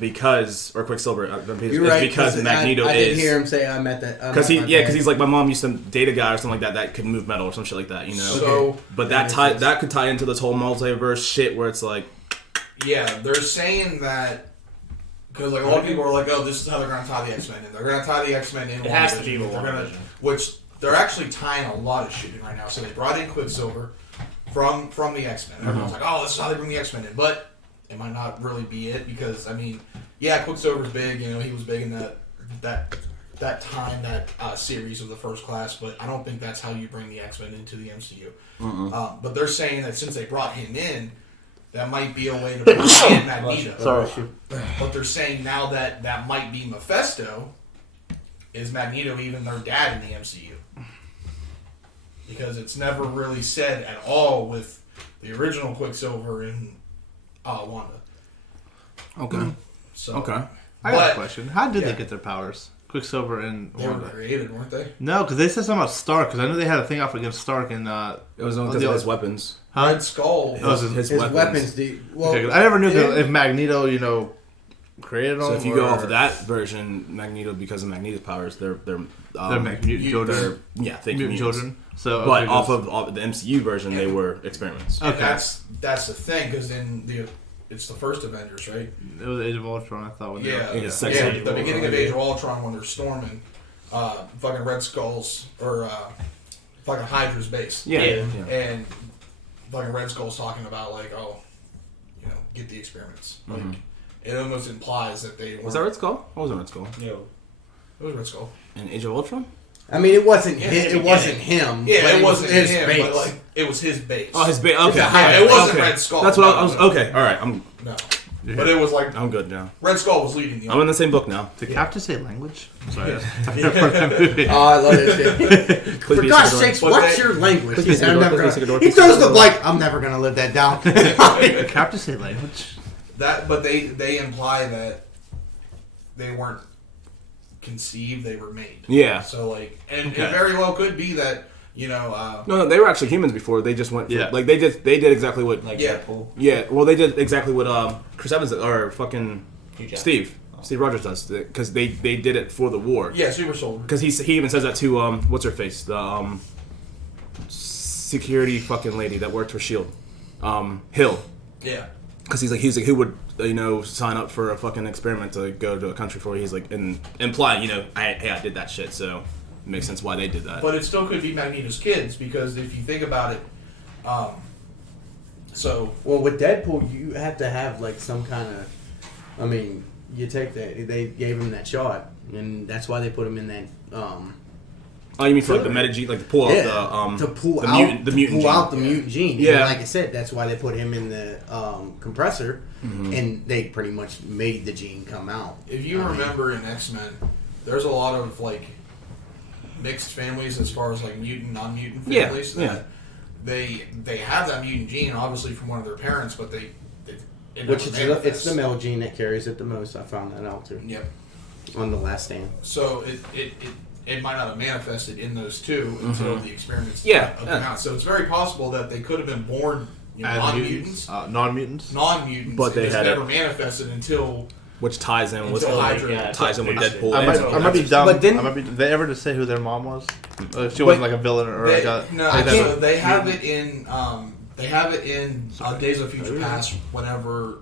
or Quicksilver, Evan Peters, You're is right, because Magneto I did is. hear him say I met that. Because he's like, my mom used some data guy or something like that could move metal or some shit like that, you know. So But That makes sense. that could tie into this whole multiverse shit where it's like, yeah, they're saying that because like a lot of people are like, oh, this is how they're going to tie the X-Men in. They're going to tie the X-Men in. It has to be WandaVision, with but they're gonna, WandaVision. which they're actually tying a lot of shit in right now. So they brought in Quicksilver from the X-Men. And everyone's like, oh, this is how they bring the X-Men in. But it might not really be it because I mean, yeah, Quicksilver's big. You know, he was big in that time, that series of the First Class. But I don't think that's how you bring the X-Men into the MCU. But they're saying that since they brought him in, that might be a way to bring in Magneto. Sorry. But they're saying now that that might be Mephisto, is Magneto even their dad in the MCU? Because it's never really said at all with the original Quicksilver and Wanda. okay, So okay. I got But- a question. How did yeah. they get their powers? Quicksilver and they were Wanda. created, weren't they? No, because they said something about Stark. Because I know they had a thing off against Stark and It was only because of his weapons. Red Skull. Oh, so- His His weapons. weapons. Well, Okay, 'cause I never knew yeah. if Magneto, you know, created them. So if you go or- off of that version, Magneto, because of Magneto's powers, they're they're mutant children. they're fake Mutant mutants. children. So, But okay, off goes- of the MCU version, they were experiments. And Okay. that's the thing, because in it's the first Avengers, right? it was Age of Ultron. I thought when they Yeah, were, Yeah, sex yeah. Age of The beginning Ultron, of Age yeah. of Ultron when they're storming, fucking Red Skull's or fucking Hydra's base. Yeah, Yeah. yeah. And fucking Red Skull's talking about like, oh, you know, get the experiments. Like, it almost implies that they Was that Red Skull? What was it, Red Skull? Yo. It was Red Skull. In Age of Ultron? I mean, it wasn't Yeah, him. in It the wasn't beginning. him. Yeah, but it wasn't his him, base. but like it was his base. Oh, his base. Okay. Yeah, it wasn't okay. Red Skull. That's what I No, was. no. Okay, all right. No, but it was like I'm good now. Red Skull was leading the. I'm in the same book now. Did Cap just say language? I'm sorry. I've never heard that movie. Oh, I love this shit. Please For be God's a sakes, But what's they- your language? Please be a I'm door, never please be a gonna- door, He please be a throws the door. like. I'm never gonna live that down. Did Cap just say language? But they imply that they weren't conceived; they were made. Yeah. So like, and Okay. it very well could be that you know. No, they were actually humans before. They just went. For, Yeah. Like they did exactly what. Like Yeah. Deadpool. Yeah. Well, they did exactly what Chris Evans did, or fucking Hugh Jackman. Steve. Steve Rogers does, because they did it for the war. Yeah, Super Soldier. Because he even says that to what's her face, the security fucking lady that worked for Shield, Hill. Yeah. Because he's like who would sign up for a fucking experiment to go to a country for? He's like implying I did that shit, so it makes sense why they did that. But it still could be Magneto's kids, because if you think about it, well, with Deadpool, you have to have like some kind of. I mean, you take that. They gave him that shot, and that's why they put him in that. Oh, you mean for like the metagene, like to pull out to pull the out mutant gene. The mutant gene. Yeah, and like I said, that's why they put him in the compressor, and they pretty much made the gene come out. If you remember in X-Men, there's a lot of like mixed families as far as like mutant, non-mutant families. Yeah. They have that mutant gene, obviously from one of their parents, but it's the male gene that carries it the most. I found that out too. Yep. On the Last Stand. So it might not have manifested in those two until the experiments come out. So it's very possible that they could have been born non-mutants. Non-mutants? Non-mutants. But they had never manifested until... Which ties in with Hydra. ties in with Deadpool. I might be dumb. But then, did they ever just say who their mom was? She wasn't like a villain or like a... No, so they have it in... They have it in Days of Future Past whenever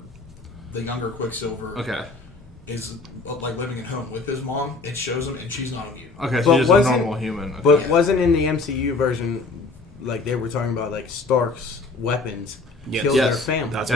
the younger Quicksilver is like living at home with his mom. It shows him, and she's not a mutant. Okay, so she's a normal human. Okay. But wasn't in the MCU version, like they were talking about like Stark's weapons killed their family. That's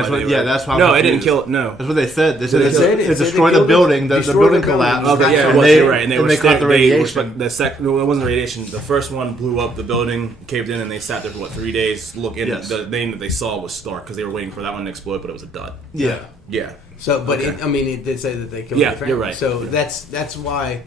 why. No, it didn't kill. No, that's what they said. They said it destroyed the building. The building collapsed. Okay, yeah, you're right. And they cut the radiation. It wasn't radiation. The first one blew up. The building caved in, and they sat there for 3 days looking. Yes. The name that they saw was Stark because they were waiting for that one to explode, but it was a dud. Yeah. So, but it did say that they killed their family. You're right. So that's why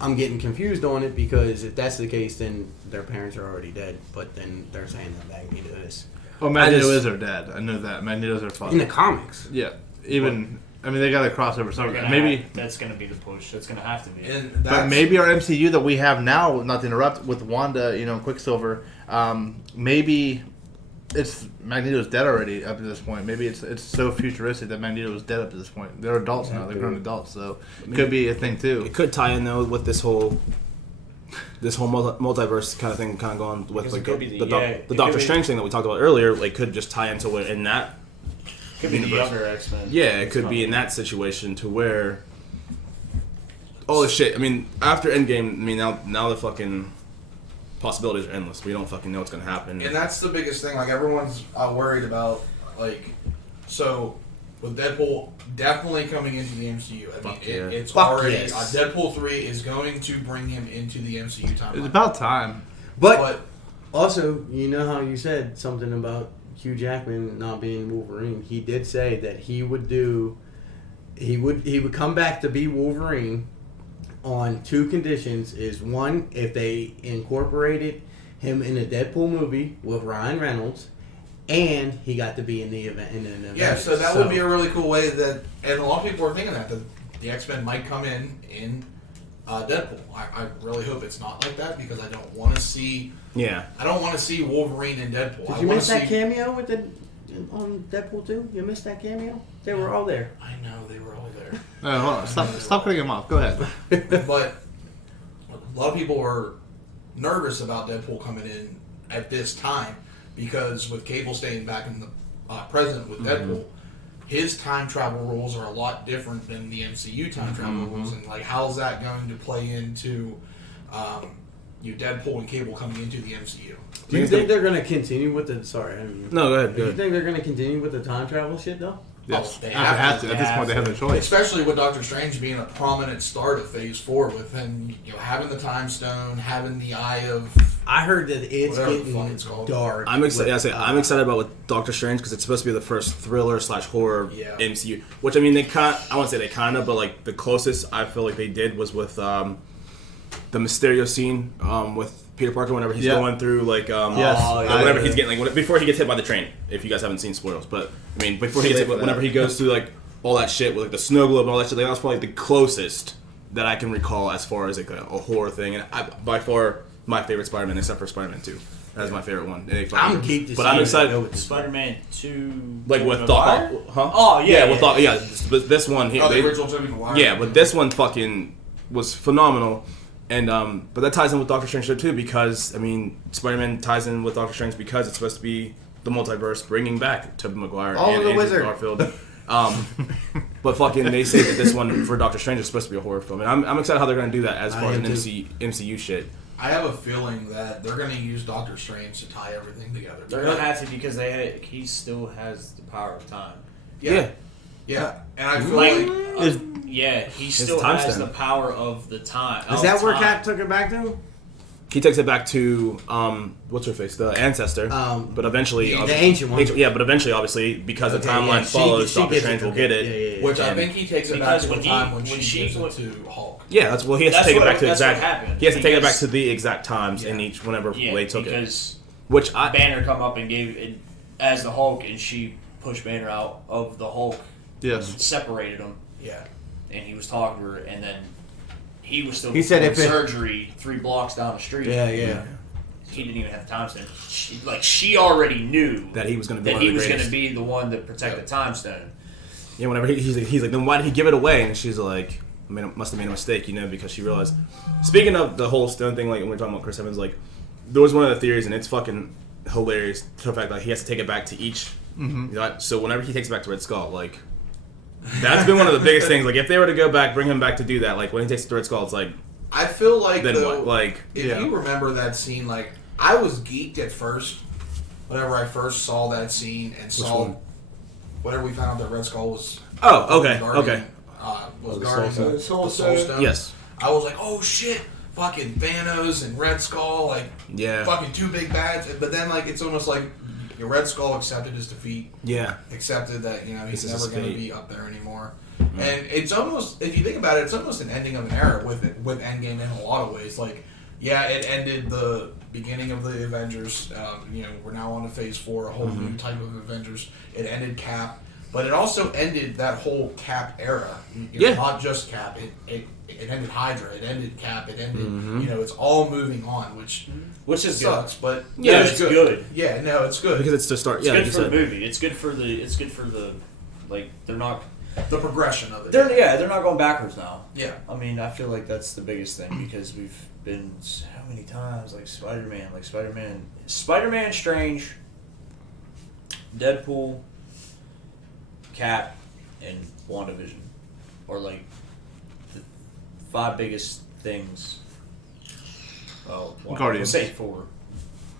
I'm getting confused on it, because if that's the case, then their parents are already dead. But then they're saying that Magneto is. Well, Magneto is their dad. I know that. Magneto's their father. In the comics. Yeah. Even... I mean, they got to cross over something. Maybe that's going to be the push. That's going to have to be. But maybe our MCU that we have now, not to interrupt, with Wanda, Quicksilver, maybe it's Magneto's dead already up to this point. Maybe it's so futuristic that Magneto is dead up to this point. They're adults now. They're grown adults, so it could be a thing too. It could tie in though with this whole multiverse kind of thing, kind of going with like the Doctor Strange thing that we talked about earlier. Like, could just tie into it in that. Could be the younger X-Men. Yeah, it could be in that situation to where all the shit. I mean, after Endgame, I mean now the fucking possibilities are endless. We don't fucking know what's gonna happen. And that's the biggest thing. Like, everyone's worried about. Like, so with Deadpool definitely coming into the MCU. I mean, it's already Deadpool 3 is going to bring him into the MCU timeline. It's about time. But also, you know how you said something about Hugh Jackman not being Wolverine. He did say that he would come back to be Wolverine on 2 conditions. Is one, if they incorporated him in a Deadpool movie with Ryan Reynolds, and he got to be in the event. Yeah, so that would be a really cool way that, and a lot of people are thinking that the X-Men might come in Deadpool. I really hope it's not like that, because I don't want to see. Yeah. I don't want to see Wolverine in Deadpool. Did you miss that cameo on Deadpool 2? You missed that cameo? They were all there. I know, they were all there. Hold on. Stop cutting him off. Go ahead. But a lot of people are nervous about Deadpool coming in at this time, because with Cable staying back in the present with Deadpool, his time travel rules are a lot different than the MCU time travel rules, and like, how's that going to play into Deadpool and Cable coming into the MCU? Do you think they're going to continue with the... Sorry, I mean... No, go ahead. Do you think they're going to continue with the time travel shit, though? Yes. They have to. At this point, they have no choice. Especially with Doctor Strange being a prominent start of Phase 4, with him having the Time Stone, having the Eye of... I heard that it's getting dark. I'm excited. I'm excited about with Doctor Strange, because it's supposed to be the first thriller/horror MCU. Which, I mean, I won't say they kind of, but like the closest I feel like they did was with the Mysterio scene with Peter Parker whenever he's going through like whenever he's getting like before he gets hit by the train. If you guys haven't seen spoilers, but I mean before he gets hit, whenever he goes through like all that shit with like the snow globe and all that shit, like, that was probably the closest that I can recall as far as like a horror thing. And by far, my favorite Spider-Man, except for Spider-Man 2. That's my favorite one. I'm geeked to see I'm where excited. they go with this. Spider-Man 2. Like with Maguire? Huh? Oh, yeah. with Doc. Yeah, this one. Oh, the original Tobey Maguire. Yeah, but this one fucking was phenomenal. And but that ties in with Doctor Strange too, because I mean, Spider-Man ties in with Doctor Strange because it's supposed to be the multiverse, bringing back Tobey Maguire Oh, and the Andrew wizard. Garfield. But fucking, they say that this one for Doctor Strange is supposed to be a horror film, and I'm excited how they're going to do that as far as an MCU shit. I have a feeling that they're going to use Doctor Strange to tie everything together. They're going to have to because he still has the power of time. Yeah. And I feel like he still time has stone. the power of the time. Is that where Cap took it back to? He takes it back to what's her face, the ancestor. But eventually, the ancient one. But eventually, obviously, because the timeline yeah, follows, she Doctor gets Strange it will to get them. it. Yeah. which I think he takes it back Because to the when time he- when when she she gives went- it to Hulk. Yeah, he has to That's take it what- back to that's what exact. happened, He has to take it back because- to the exact times in each whenever Yeah, they took it. because Which I Banner come up and gave it as the Hulk, and she pushed Banner out of the Hulk, Yes. separated him, Yeah. and he was talking to her, and then he was still He said performing if it- surgery 3 blocks down the street. Yeah. He didn't even have the time stone. She already knew that he was going to be that one he of the was going greatest. to be the one that protect the time stone. Yeah, whenever he's like, then why did he give it away? And she's like, must have made a mistake, because she realized. Speaking of the whole stone thing, like when we're talking about Chris Evans, like there was one of the theories, and it's fucking hilarious. The fact that he has to take it back to each. So whenever he takes it back to Red Skull, like that's been one of the biggest things. Like if they were to go back, bring him back to do that, like when he takes it to Red Skull, it's like I feel like then though, what? Like if you remember that scene, like I was geeked at first whenever I first saw that scene and saw one? whatever we found out that Red Skull was. okay. Was the guarding Soul the Stone. Soul Stone. Yes. I was like, oh shit, fucking Thanos and Red Skull, like Yeah. fucking two big bads. But then like it's almost like your Red Skull accepted his defeat, Yeah. accepted that he's This is never his going to fate. be up there anymore. And it's almost, if you think about it, it's almost an ending of an era with Endgame in a lot of ways. Like, yeah, it ended the beginning of the Avengers. We're now on to Phase 4, a whole new type of Avengers. It ended Cap, but it also ended that whole Cap era. Yeah. Not just Cap. It ended Hydra. It ended Cap. It ended. It's all moving on, which is sucks, but Yeah, it's good. Yeah, no, it's good. Because it's to start. It's Yeah, good like you for the said. movie. It's good for the like they're not the progression of it. they're not going backwards now. Yeah. I mean, I feel like that's the biggest thing because we've been how many times like Spider-Man, Strange, Deadpool, Cap, and WandaVision are like the 5 biggest things. Well, Guardians. I'll say 4.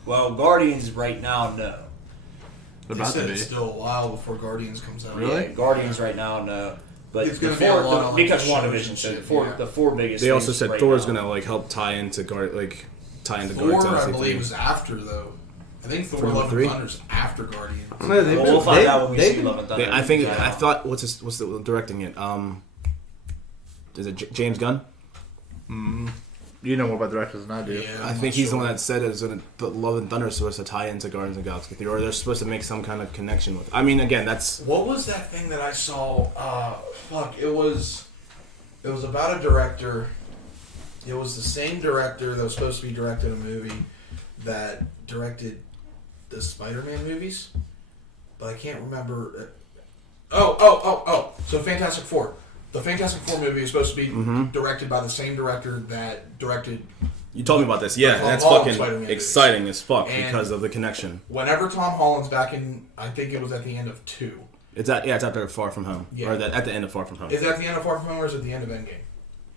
Well, Guardians right now, no. They're They about said to it's be. still a while before Guardians comes out. Really? Yeah, Guardians right now, no. But It's the gonna be a lot on, like, because the shows WandaVision and said shit, the 4 biggest. They also things said right Thor's now. gonna like help tie into Guardians Thor, of I the believe, thing. was after though. I think Thor: For Love three? and Thunder's after Guardians. No, they've Well, we'll been- find they- out when we they've see been- Love and Thunder. I think Yeah. I thought what's the directing it? Is it James Gunn? You know more about directors than I do. Yeah, I think he's the one that said it's gonna the Love and Thunder is supposed to tie into Guardians of the Galaxy 3, or they're supposed to make some kind of connection with. I mean, again, that's What was that thing that I saw? It was about a director. It was the same director that was supposed to be directing a movie that directed the Spider-Man movies, but I can't remember. So Fantastic Four. The Fantastic Four movie is supposed to be directed by the same director that directed. you told me about this. Yeah, Tom that's Holland fucking Spider-Man movies. exciting as fuck And- because of the connection. Whenever Tom Holland's back in, I think it was at the end of 2. It's after Far From Home, Yeah. or at the end of Far From Home, Is that the end of Far From Home or is it the end of Endgame?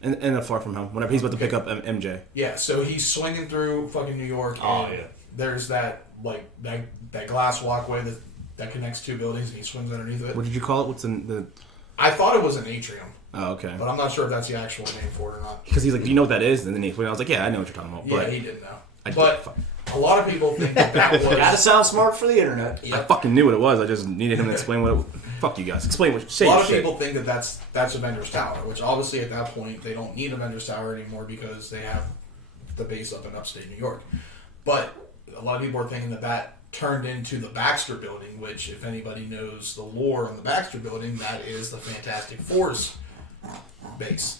end of Far From Home. Whenever he's about to pick up MJ. Yeah, so he's swinging through fucking New York. Oh, and yeah. There's that that glass walkway that connects 2 buildings, and he swings underneath it. What did you call it? What's the? I thought it was an atrium, Oh, okay. but I'm not sure if that's the actual name for it or not. Because he's like, do you know what that is? And then I was like, yeah, I know what you're talking about. Yeah, But he didn't know. I But a lot of people think that was. Gotta sound smart for the internet. I fucking knew what it was. I just needed him to explain what it. Fuck you guys. Explain what. Say A lot your of shit. people think that that's Avengers Tower, which obviously at that point they don't need Avengers Tower anymore because they have the base up in upstate New York. But a lot of people are thinking that turned into the Baxter Building, which, if anybody knows the lore on the Baxter Building, that is the Fantastic Four's base.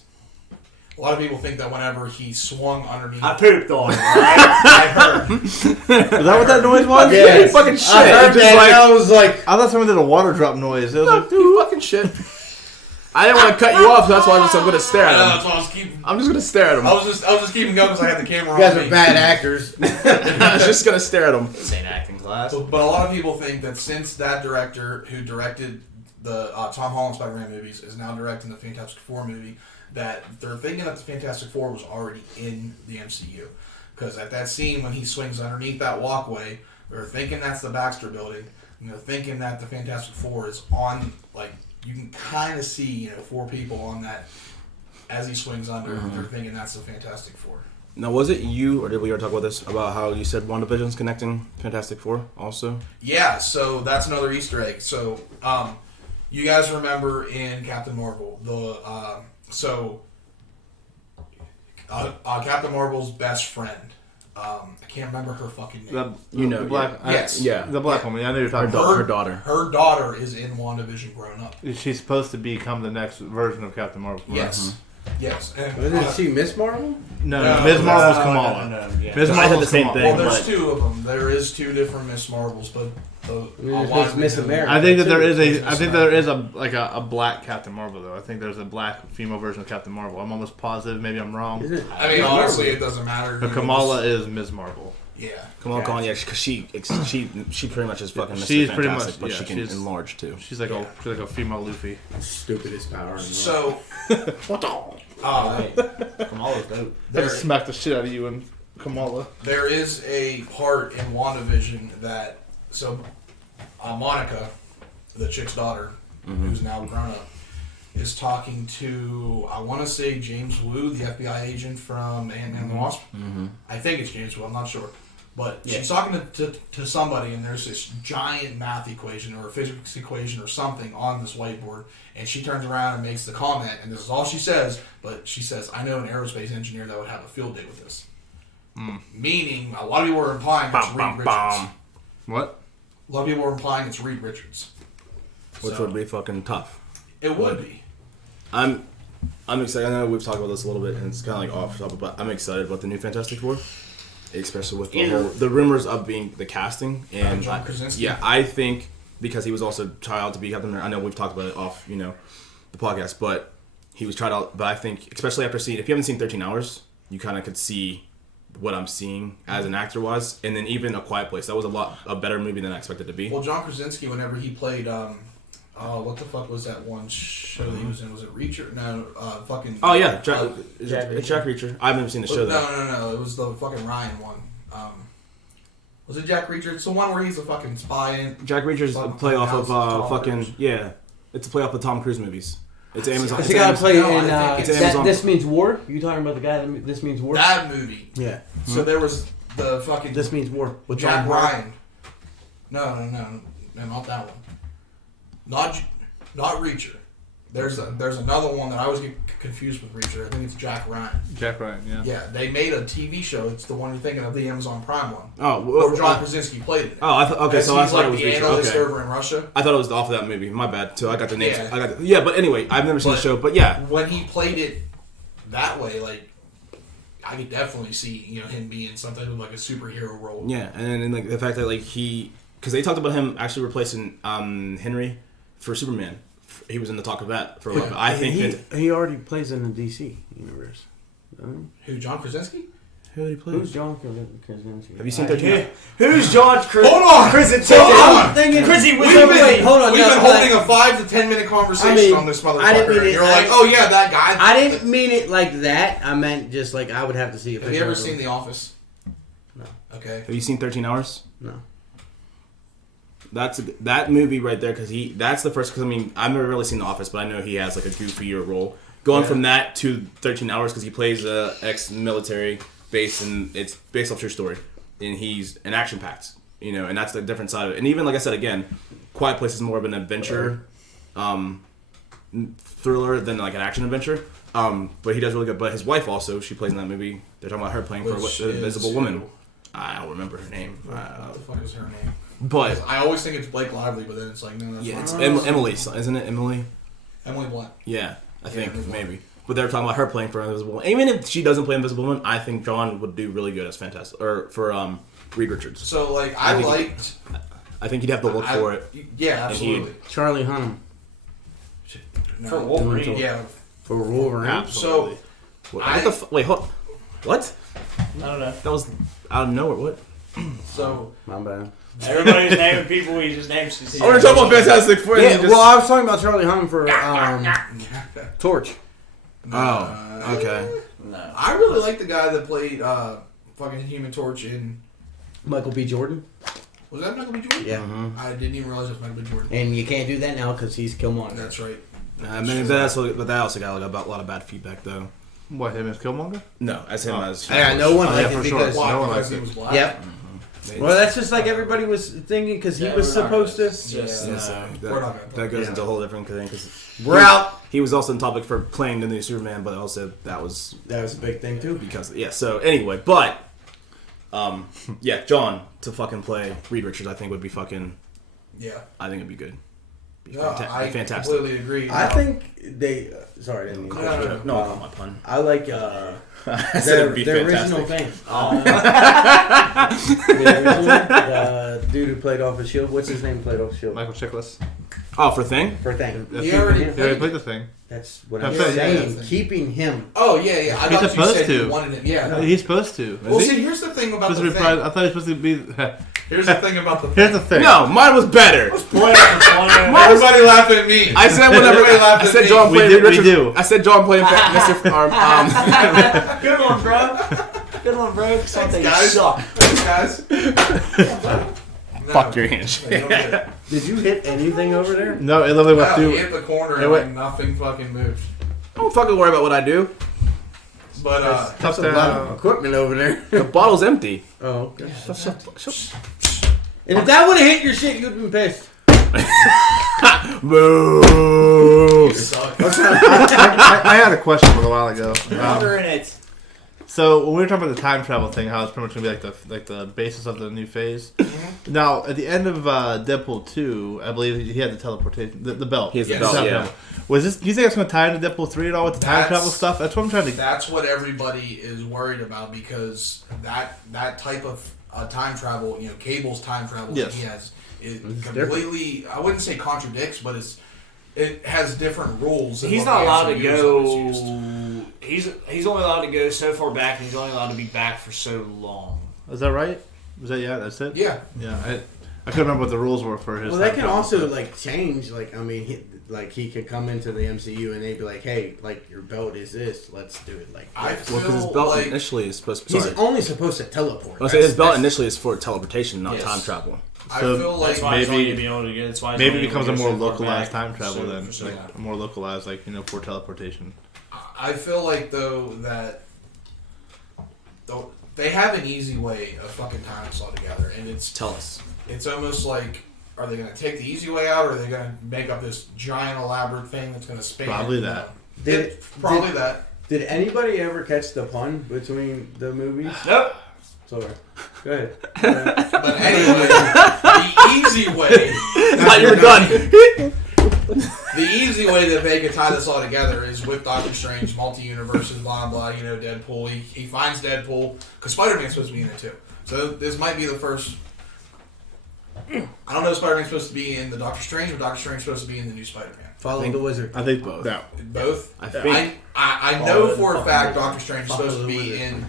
A lot of people think that whenever he swung underneath... I pooped on it. I heard. Is that what that noise was? Yeah. You fucking shit. I heard Just that, like, and I was like, I thought someone did a water drop noise. It was like, you fucking shit. I didn't want to cut you off, so that's why I'm going to stare I know, at him. that's why I was keeping... I'm just going to stare at him. I was just keeping going because I had the camera you guys on are me. bad actors. I was just going to stare at him. This ain't acting class. But a lot of people think that since that director who directed the Tom Holland Spider-Man movies is now directing the Fantastic Four movie, that they're thinking that the Fantastic Four was already in the MCU. Because at that scene when he swings underneath that walkway, they're thinking that's the Baxter Building. And they're thinking that the Fantastic Four is on, like, you can kind of see, 4 people on that as he swings under. They're thinking that's the Fantastic Four. Now, was it you, or did we ever talk about this, about how you said WandaVision's connecting Fantastic Four also? Yeah, so that's another Easter egg. So, you guys remember in Captain Marvel, Captain Marvel's best friend. I can't remember her fucking name. the black. Yes. The black woman. I know you're talking Her about. her daughter. Her daughter is in WandaVision grown up. She's supposed to become the next version of Captain Marvel. Yes. Yes. And, Wasn't she Miss Marvel? No, No, Ms. Marvel's No, Kamala. yeah. Ms. I said Marvel's the same Kamala. thing. well, there's but- 2 of them. There is 2 different Miss Marvels, but Miss America. I think that there is a black Captain Marvel though. I think there's a black female version of Captain Marvel. I'm almost positive. Maybe I'm wrong. Is it? I mean, honestly, it doesn't matter. But Kamala is Ms. Marvel. Yeah. Kamala Khan, yeah, because she pretty much is fucking Mr. She's Fantastic, pretty much- but yeah, she can she's- enlarge too. She's like a female Luffy. Stupidest power in the world. So, Kamala's dope. I just smack the shit out of you and Kamala. there is a part in WandaVision that Monica, the chick's daughter, who's now grown up, is talking to, I want to say James Wu, the FBI agent from Ant-Man and the Wasp. I think it's James Wu, I'm not sure. But she's talking to somebody, and there's this giant math equation or a physics equation or something on this whiteboard, and she turns around and makes the comment, and this is all she says, but she says, I know an aerospace engineer that would have a field day with this. Meaning, a lot of people are implying it's Reed Richards. What? A lot of people are implying it's Reed Richards. Which would be fucking tough. It would be. I'm excited. I know we've talked about this a little bit, and it's kind of like off topic, but I'm excited about the new Fantastic Four, especially with the rumors of being the casting and John Krasinski. Yeah, I think because he was also tried out to be Captain America. I know we've talked about it off, the podcast, but he was tried out. But I think, especially after seeing, if you haven't seen 13 Hours, you kind of could see what I'm seeing as an actor was, and then even A Quiet Place, that was a better movie than I expected it to be. Well, John Krasinski, whenever he played, what the fuck was that one show that he was in? Was it Reacher? No, fucking. Oh yeah, Jack Jack Reacher. I've never seen the show though. No. It was the fucking Ryan one. Was it Jack Reacher? It's the one where he's a fucking spy. And Jack Reacher's a play off of fucking It's a play off the Tom Cruise movies. It's Amazon. It's the guy who played in it's Amazon. This Means War. You talking about the guy that This Means War? that movie. Yeah. So there was the fucking This Means War with Jack John Ryan. No, not that one. Not Reacher. There's another one that I always get confused with Reacher. I think it's Jack Ryan. Jack Ryan, yeah. Yeah, they made a TV show. It's the one you're thinking of, the Amazon Prime one. Oh, Where John Krasinski played it. I thought okay. So I he's thought like it was the Reacher. analyst Okay. over in Russia. I thought it was off of that movie. My bad. So I got the names. Yeah. But anyway, I've never seen the But- show. But yeah, When he played it that way, like I could definitely see him being some type of like a superhero role. yeah, and then like the fact that like because they talked about him actually replacing Henry for Superman. He was in the talk of that for a while. But I think he already plays in the DC universe. Who, John Krasinski? who did he play? Who's John Krasinski? Have you seen 13? Who's John Chris? Hold on! Krasinski? Hold on! Thinking, Chrissy was We've over been, hold on, we've no, been like- holding a 5 to 10 minute conversation I mean, on this motherfucker. I didn't mean it- You're like, oh yeah, that guy. I didn't mean it like that. I meant just like I would have to see a Have picture. you ever of seen him. The Office? No. Okay. Have you seen 13 Hours? No. That movie right there, because that's the first. Because I mean, I've never really seen The Office, but I know he has like a goofier role. Going from that to 13 Hours, because he plays a ex-military base, and it's based off true story, and he's an action-packed, and that's the different side of it. And even like I said again, Quiet Place is more of an adventure, thriller than like an action adventure. But he does really good. But his wife also, she plays in that movie. They're talking about her playing for Which the Invisible is Woman. who? I don't remember her name. What the fuck is her name? But I always think it's Blake Lively, but then it's like, no, that's yeah, not it's her. Emily, isn't it? Emily. Emily Blunt. Yeah, I think Emily Blunt. maybe. But they're talking about her playing for Invisible Woman. Even if she doesn't play Invisible Woman, I think John would do really good as Fantastic or for Reed Richards. So like I think he'd have the look for it. Yeah, absolutely. Charlie Hunnam No, For Wolverine. Yeah. for Wolverine. Absolutely. So Wait, hold. What? I don't know. That was out of nowhere. What? so My bad. Everybody's naming people. We just named. I want to talk about Fantastic Four. Yeah, well, I was talking about Charlie Hunnam for Torch. Oh, okay. No. I really like the guy that played fucking Human Torch in. Michael B. Jordan. Was that Michael B. Jordan? Yeah. I didn't even realize it was Michael B. Jordan. And you can't do that now because he's Killmonger. That's right. I mean, but that also got like a lot of bad feedback though. What, him as Killmonger? No, as him as. Yeah, no one liked yeah, it for sure. because. Why? No one Because likes he it. was black. Yep. Well, that's just like everybody was thinking because he was supposed to. We're not gonna that goes into a whole different thing because We're out. he was also in topic for playing the new Superman, but also that was That was a big thing too. because So anyway, but yeah, John to fucking play Reed Richards, I think would be fucking. Yeah. I think it'd be good. No, I fantastic. completely agree. I think they. Sorry, I didn't mean to. No. No, not my pun. I like I said it'd be the original fantastic. thing. The original, the dude who played off a shield. What's his name? Played off a shield. Michael Chiklis. Oh, for Thing? For thing. That's He who- already yeah, he played the thing. That's what I'm I'm saying, saying. yeah. Keeping him. Oh yeah. I He's thought you supposed said to. you wanted him. Yeah. He's supposed to. Well, Is he? see, here's the thing about Supposed the to be private- thing. I thought he was supposed to be. Here's the thing about the Here's thing. the thing. No, mine was better. Everybody laughing at me. I said whenever Everybody laughed I at said me. John We played do- we Richard. do. I said John played Mr. Good one, bro. Good one, bro. Something guys. suck. Thanks, guys. No. Fuck your handshake. You don't get it. Did you hit anything over there? No, it literally went Wow, through. he hit the corner It and went- like nothing fucking moved. Don't fucking worry about what I do. But That's a lot of equipment over there. The bottle's empty. Oh, okay. Shut- And if that would have hit your shit, you'd have been pissed. Boo. you suck. I had a question a little while ago. Water in it. So when we were talking about the time travel thing, how it's pretty much gonna be like the basis of the new phase. Now at the end of Deadpool 2, I believe he had the teleportation, the belt. He has the Yes. belt, Time yeah. travel. Was this? Do you think it's gonna tie into Deadpool 3 at all with the time That's- travel stuff? That's what I'm trying to. That's what everybody is worried about because that type of time travel, Cable's time travel Yes. that he has, it completely. I wouldn't say contradicts, but it has different rules. than He's what not the allowed to MCU has always used. go. He's only allowed to go so far back, and he's only allowed to be back for so long. Is that right? Is that that's it? Yeah. Yeah. I couldn't remember what the rules were for his. Well, they time can travel also stuff. like change. Like I mean, he could come into the MCU and they'd be like, "Hey, like your belt is this. Let's do it." Like I this." feel Well, because his belt like initially is supposed to. He's Sorry. only supposed to teleport. I say his belt That's- initially is for teleportation, not Yes. time travel. I So feel like That's why he's maybe- only being able to get. That's why he's Maybe only it becomes a able to more go so far localized back time travel so- then, for so like long. a more localized, like for teleportation. I feel like though that they have an easy way of fucking tying this all together, and Tell us. it's almost like, are they going to take the easy way out, or are they going to make up this giant elaborate thing that's going to span? Probably that. Probably that. Did anybody ever catch the pun between the movies? Nope. Sorry. Go ahead. But anyway, the easy way. Not you're done. The easy way that they could tie this all together is with Doctor Strange, multi-universes, blah, blah, Deadpool. He finds Deadpool, because Spider-Man's supposed to be in it too. So this might be the first... I don't know if Spider-Man's supposed to be in the Doctor Strange, or Doctor Strange's supposed to be in the new Spider-Man. Follow the wizard. I think Both. No. Both? I think. I know for a fact Doctor Strange is supposed to be in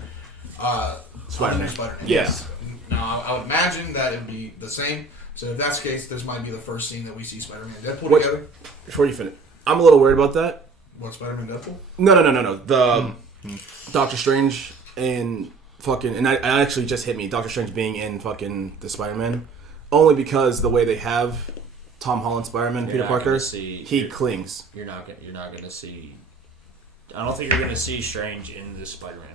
Spider-Man. Spider-Man. Yes. Now, I would imagine that it would be the same. So if that's the case, this might be the first scene that we see Spider-Man and Deadpool What- together. Before you finish, I'm a little worried about that. What, Spider-Man Deadpool? No. The Doctor Strange and fucking, and I actually just hit me. Doctor Strange being in fucking the Spider-Man, only because the way they have Tom Holland Spider-Man, You're Peter not Parker, gonna see- he clings. You're not gonna see. I don't think you're gonna see Strange in this Spider-Man.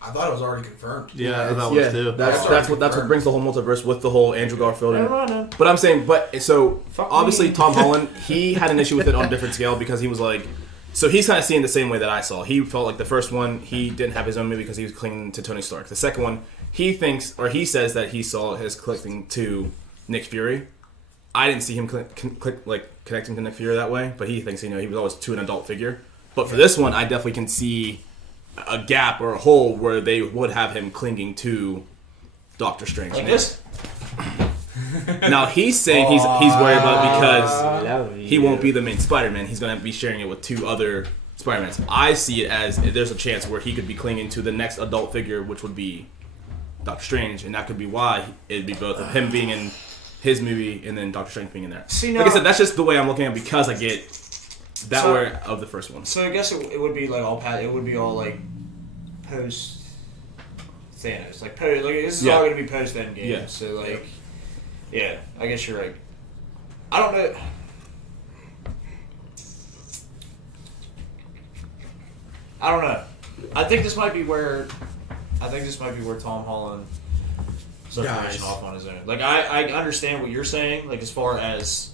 I thought it was already confirmed. Yeah, that was too. That's what brings the whole multiverse with the whole Andrew Garfield. And, know. but I'm saying, so Fuck obviously me. Tom Holland, he had an issue with it on a different scale because he was like, so he's kind of seeing the same way that I saw. He felt like the first one, he didn't have his own movie because he was clinging to Tony Stark. The second one, he says that he saw his clinging to Nick Fury. I didn't see him connecting to Nick Fury that way, but he thinks he was always to an adult figure. But for this one, I definitely can see a gap or a hole where they would have him clinging to Doctor Strange. Like this? Now he's saying he's worried about it because be he won't be the main Spider-Man. He's going to be sharing it with 2 other Spider-Mans. I see it as there's a chance where he could be clinging to the next adult figure, which would be Doctor Strange, and that could be why it'd be both of him being in his movie and then Doctor Strange being in there. See, like I said, that's just the way I'm looking at it because I get that So- way of the first one. So I guess it would be like all it would be all like post Thanos, like post, like this is Yeah. all going to be post Endgame. Yeah. So like, yeah, I guess you're right. I don't know. I don't know. I think this might be where Tom Holland separation off on his own. Like I understand what you're saying, like as far as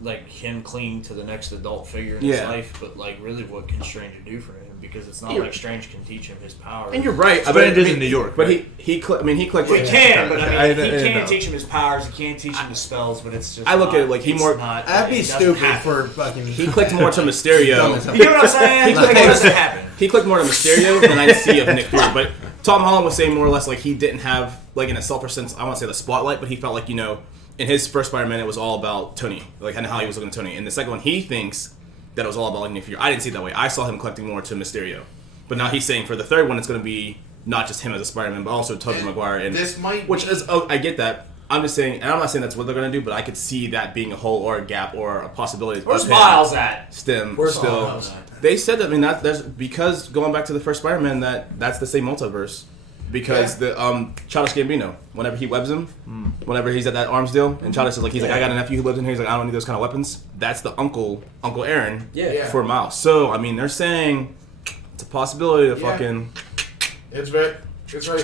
like him clinging to the next adult figure in his life, but like really what can Strange do for him? Because it's not like Strange can teach him his power. And you're right. Strange is in New York, but right? he clicked. He can, but I mean, he know. can't teach him his powers. He can't teach him his spells. But it's just. I look not, at it like he it's more- Not, That'd be it doesn't stupid happen. for fucking. He clicked more to Mysterio. You know what I'm saying? Like, it doesn't happen. He clicked more to Mysterio than I see of Nick Fury. But Tom Holland was saying more or less like he didn't have, like in a selfish sense, I want to say the spotlight, but he felt like, in his first Spider-Man, it was all about Tony, like and how he was looking at Tony. In the second one, he thinks that it was all about like Nick Fury. I didn't see it that way. I saw him collecting more to Mysterio. But now he's saying for the third one, it's going to be not just him as a Spider-Man, but also Tobey Maguire. And this might which be- is, I get that. I'm just saying, and I'm not saying that's what they're going to do, but I could see that being a hole or a gap or a possibility. Where's of him Miles at? Where's still. Miles at? They said that. I mean, there's because going back to the first Spider-Man, that's the same multiverse. Because the Childish Gambino, whenever he webs him, whenever he's at that arms deal, and Childish is like, I got a nephew who lives in here. He's like, I don't need those kind of weapons. That's the Uncle Aaron for Miles. So I mean, they're saying it's a possibility of fucking. It's very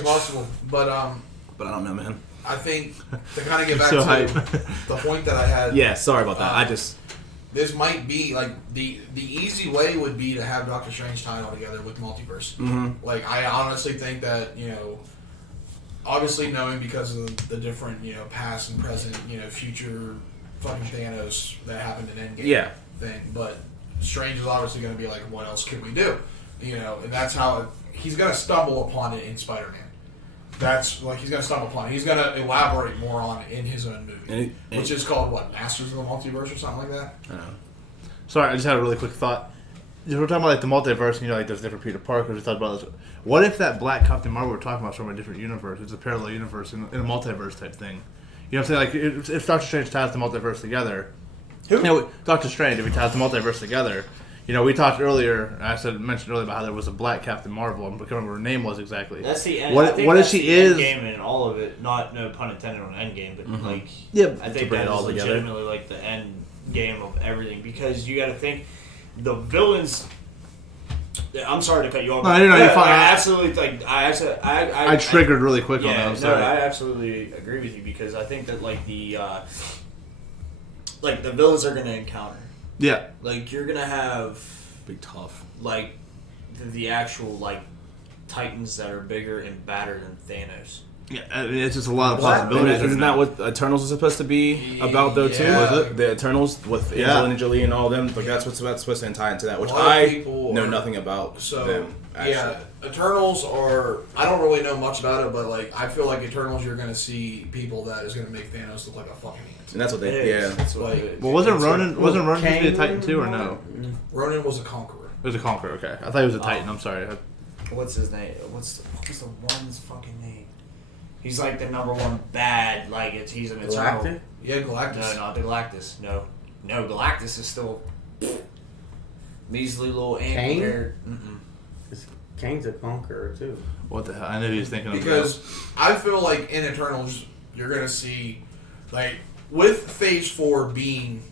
possible, but I don't know, man. I think to kind of get back So to hype. the point that I had. Yeah, sorry about that. This might be like the easy way would be to have Doctor Strange tie it all together with multiverse. Mm-hmm. Like I honestly think that obviously knowing because of the different past and present future fucking Thanos that happened in Endgame thing, but Strange is obviously going to be like, what else can we do? And that's how he's going to stumble upon it in Spider-Man. That's like he's going to stumble upon it. He's going to elaborate more on it in his own movie, which is called what, Masters of the Multiverse or something like that. I don't know. Sorry, I just had a really quick thought. We're talking about like the multiverse, like there's different Peter Parkers. We talked about this. What if that Black Captain Marvel we're talking about is from a different universe? It's a parallel universe in a multiverse type thing. You know what I'm saying? Like if Doctor Strange ties the multiverse together, Doctor Strange, if he ties the multiverse together, we talked earlier. Mentioned earlier about how there was a Black Captain Marvel. I can't remember what her name was exactly. That's the end. What I think if that's she the is? Endgame and all of it. Not no pun intended on Endgame, but like I think bring that it all is together. legitimately like the end game of everything because you got to think the villains. I'm sorry to cut you off. No, you're fine. I absolutely I triggered really quick on that. Yeah, I'm no, sorry. I absolutely agree with you because I think that like the villains are going to encounter. Yeah. Like you're going to have Big tough. like the actual like titans that are bigger and badder than Thanos. Yeah, I mean, it's just a lot of But possibilities. isn't that what Eternals is supposed to be about, though, too? Yeah. Was it? The Eternals with Yeah. Angelina Jolie and all them? Like, that's what's supposed to tie into that, which A lot of I people know are- nothing about So them, actually. yeah, Eternals are. I don't really know much about it, but like I feel like Eternals, you're gonna see people that is gonna make Thanos look like a fucking ant. And that's what they, It is. yeah. That's what Like- it is. Well, wasn't It's Ronan supposed to be a Kang Titan too, or no? Ronan was a conqueror. It was a Conqueror. Okay, I thought he was a Titan. I'm sorry. What's his name? What was the one's fucking name? He's like the number one bad. Like he's an eternal. Galactic? Yeah, Galactus. No, not the Galactus. No, Galactus is still measly little ant Kang? compared. Kang's a conqueror too. What the hell? I knew he was thinking of Because I feel like in Eternals, you're gonna see, like, with Phase 4 being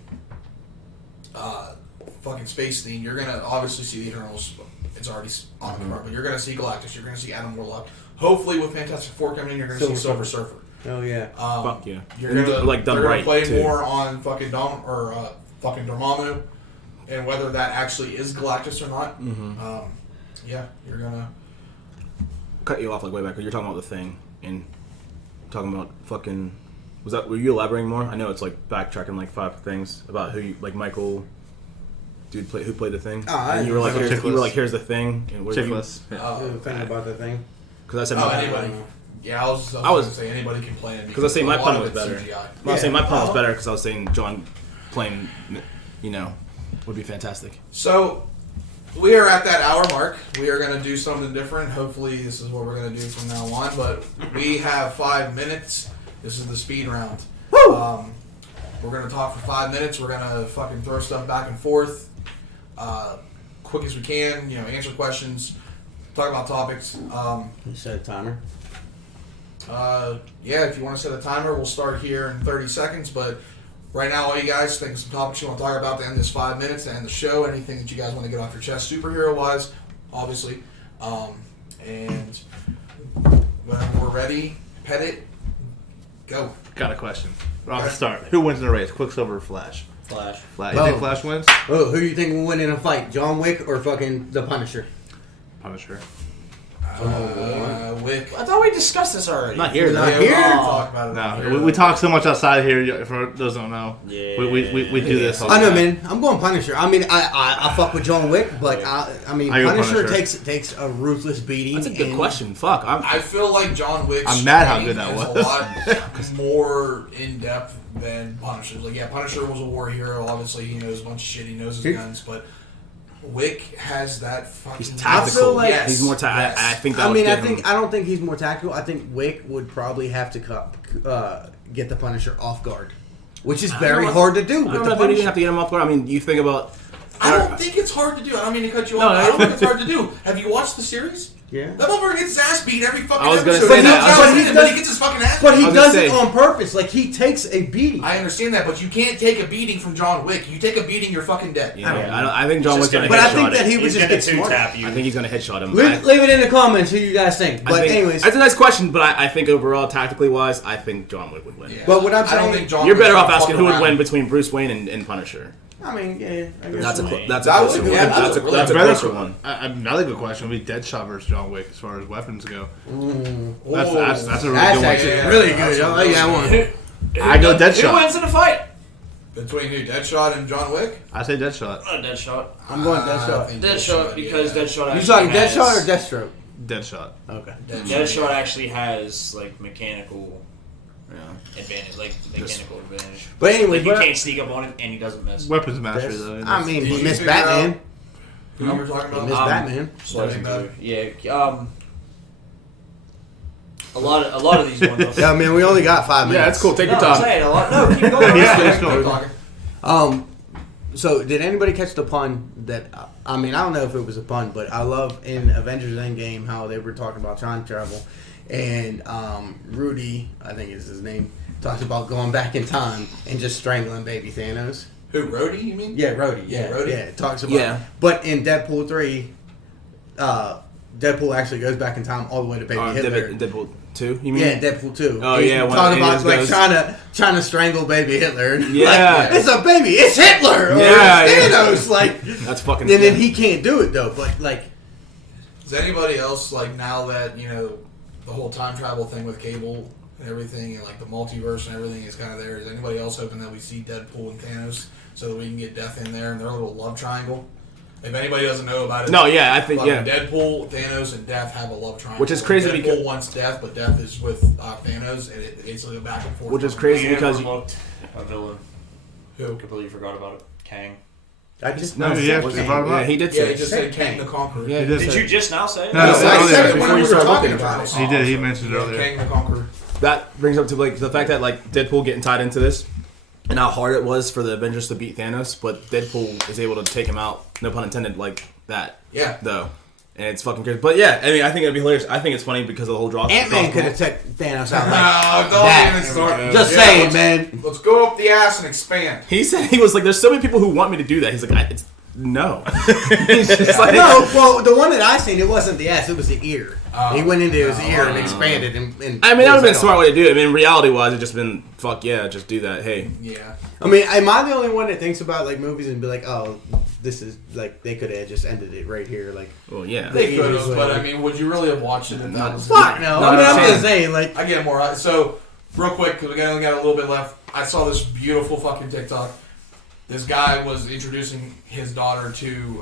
fucking space theme, you're gonna obviously see the Eternals. It's already on the card, but you're gonna see Galactus. You're gonna see Adam Warlock. Hopefully, with Fantastic Four coming in, you're gonna see Silver Surfer. Oh yeah. Fuck yeah. You're And gonna like done they're right, gonna play too. more on fucking fucking Dormammu, and whether that actually is Galactus or not. Yeah, you're gonna. Cut you off like way back, because you're talking about the thing, and talking about fucking... were you elaborating more? I know it's like backtracking like 5 things about who you, like Michael... dude who played the thing. And you were like, checklist. here's the thing. And what Checklist. Think about the thing. Because I said anybody. Yeah, I was going to say anybody can play it. Because I was saying my a lot pun of was it's better. CGI. I was saying my pun was better because I was saying John playing, would be fantastic. So, we are at that hour mark. We are going to do something different. Hopefully, this is what we're going to do from now on. But we have 5 minutes. This is the speed round. Woo! We're going to talk for 5 minutes. We're going to fucking throw stuff back and forth. Quick as we can. Answer questions. Talk about topics. You set a timer. Yeah, if you want to set a timer, we'll start here in 30 seconds. But right now, all you guys think of some topics you want to talk about to end this 5 minutes, to end the show. Anything that you guys want to get off your chest, superhero-wise, obviously. And when we're ready, pet it, go. Got a question. Off the start. Who wins in a race? Quicksilver or Flash? Flash. You think Flash wins? Oh, who do you think will win in a fight? John Wick or fucking the Punisher? Punisher. Wick. I thought we discussed this already. Not here, Not though. here? Talk about it. No, we talk so much outside here. For those who don't know, Yeah. we do this. All I know, the time. man. I'm going Punisher. I mean, I fuck with John Wick, but I mean, I go Punisher Punisher. takes a ruthless beating. That's a good and- question. Fuck. I feel like John Wick's I'm mad how training good that is was. a lot more in depth than Punisher's. Like, yeah, Punisher was a war hero. Obviously, he knows a bunch of shit. He knows his guns, but Wick has that fucking. He's tactical. Also, like- Yes, He's more yes. I think that I would mean, give him- I don't think he's more tactical. I think Wick would probably have to get the Punisher off guard, which is very hard to do I with don't the know if they didn't Punisher. have to get him off guard. I mean, you think about. I don't think it's hard to do. I don't mean to cut you No, off. no, I don't think it's hard to do. Have you watched the series? Yeah. That motherfucker gets his ass beat every fucking I was gonna episode. say He that. comes I was out gonna- and then he gets his fucking ass But beat. he I was does gonna it say- on purpose. Like, he takes a beating. I understand that, but you can't take a beating from John Wick. You take a beating, you're fucking dead. I think John He's Wick's just gonna But I headshot think that it. he would He's just gonna get smart. two-tap you. I think he's gonna headshot him. Leave it in the comments who you guys think. But anyways, that's a nice question, but I think overall, tactically wise, I think John Wick would win. Yeah. But what I'm I don't saying- think John You're Wick's better off gonna asking fuck who would around. win between Bruce Wayne and Punisher. I mean, yeah, I guess. That's a That was a good- yeah, that's a really that's a good closer question. one. Another good question would be Deadshot versus John Wick as far as weapons go. Oh. That's a really That's good one. actually Yeah, really that's good. I like that one. I go Who Deadshot. wins in a fight? Between who, Deadshot and John Wick? I say Deadshot. Deadshot. I'm going I Deadshot. think Deadshot because yeah. Deadshot. You actually talking has- Deadshot or Deathstroke? Deadshot. Okay. Deadshot actually has like mechanical Yeah. advantage, like mechanical advantage. But anyway, Like, you can't sneak up on him and he doesn't miss. Weapons mastery though. I mean, Did he you missed figure Batman. You know what we're talking He about? missed Batman. Slicing Yeah. through. Yeah. A lot of these ones. Yeah, man, we only got 5 minutes. Yeah, that's cool. Take No, your I'm time. saying a lot. No, keep going. Yeah, Keep let's go. talking. So, did anybody catch the pun that, I mean, I don't know if it was a pun, but I love in Avengers Endgame how they were talking about time travel. And Rudy, I think is his name, talks about going back in time and just strangling baby Thanos. Who, Rhodey, you mean? Yeah, Rhodey. Yeah, Rhodey? Yeah, it talks about. Yeah. But in Deadpool 3, Deadpool actually goes back in time all the way to baby Hitler. Deadpool 2, you mean? Yeah, Deadpool 2. Oh, And yeah, when talking he about just like goes- trying to strangle baby Hitler. Yeah. Like, it's a baby. It's Hitler. Or Yeah, it's yeah. Thanos. Like, That's fucking. and then he can't do it though. But like, Does anybody else, like, now that, the whole time travel thing with Cable and everything, and, like, the multiverse and everything is kind of there, is anybody else hoping that we see Deadpool and Thanos so that we can get Death in there and their little love triangle? If anybody doesn't know about it, No, yeah, I think fucking yeah. Deadpool, Thanos, and Death have a love triangle. Which is crazy Deadpool because- wants Death, but Death is with Thanos, and it's like a back and forth. Which is crazy We because overlooked a villain. Who? Completely forgot about it. Kang. I just No, yeah, was it's it- about- yeah, he did Yeah, say he just said Kang the Conqueror. Yeah, He did Did say- you just now say it? No, I no, said earlier, it when before we you were started talking looking. about it. He did. He mentioned it earlier. Kang the Conqueror. that brings up to like the fact that like Deadpool getting tied into this and how hard it was for the Avengers to beat Thanos, but Deadpool is able to take him out, no pun intended, like that. Yeah. Though. And it's fucking crazy. But yeah, I mean, I think it'd be hilarious. I think it's funny because of the whole draw. Ant-Man could have took Thanos out. No, Like, don't that. even start. Just Yeah, saying, let's- man. Let's go up the ass and expand. He said he was like, "There's so many people who want me to do that." He's like, it's no. He's just like, No, well, the one that I seen, it wasn't the ass; it was the ear. Oh. He went into his ear and expanded. And I mean, that would have been a pulled smart it way to do it. I mean, reality wise, it just been fuck yeah, just do that. Hey, Yeah. off. I mean, am I the only one that thinks about like movies and be like, oh, this is like they could have just ended it right here, like. well, yeah. They could Yeah, have, but I mean, would you really have watched it if that was... Fuck no! No, I mean, no, I'm no. just saying, like. I get more. So, real quick, because we only got a little bit left. I saw this beautiful fucking TikTok. this guy was introducing his daughter to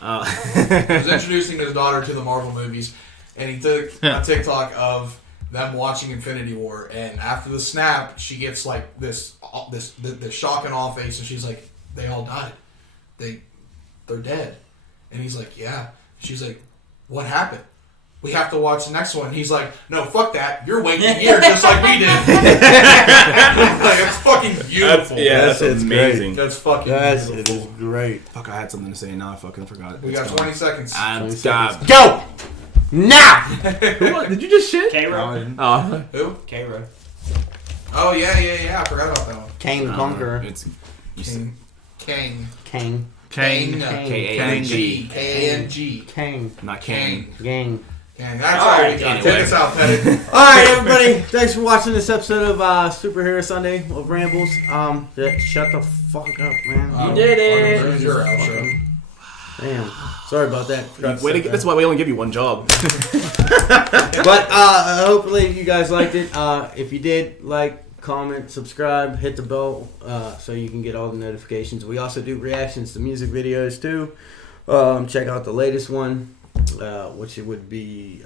the Marvel movies, and he took a TikTok of them watching Infinity War, and after the snap, she gets like this shock and awe face, and she's like, "They all died. They're dead." And he's like, "Yeah." She's like, "What happened? We have to watch the next one." He's like, "No, fuck that. You're waiting here just like we did." Like, it's fucking beautiful. That's amazing. That's fucking beautiful. It is great. Fuck, I had something to say and now I fucking forgot. We got 20 seconds. Stop. Go! Now! Did you just shit? K-Ro. Oh, Who? K-Ro. Oh, yeah. I forgot about that one. Kane the Conqueror. It's Kane. Kane. Kane. K-A-N-G. K-A-N-G. Kane. not Kane. Gang. Kane. That's all we got. Anyway. Take us out, Pettit. Alright, everybody. Thanks for watching this episode of Superhero Sunday of Rambles. Shut the fuck up, man. You did it. Ruined your outro. Damn. Sorry about that. That's why we only give you one job. But hopefully you guys liked it. If you did, like, comment, subscribe, hit the bell so you can get all the notifications. We also do reactions to music videos too. Check out the latest one, which it would be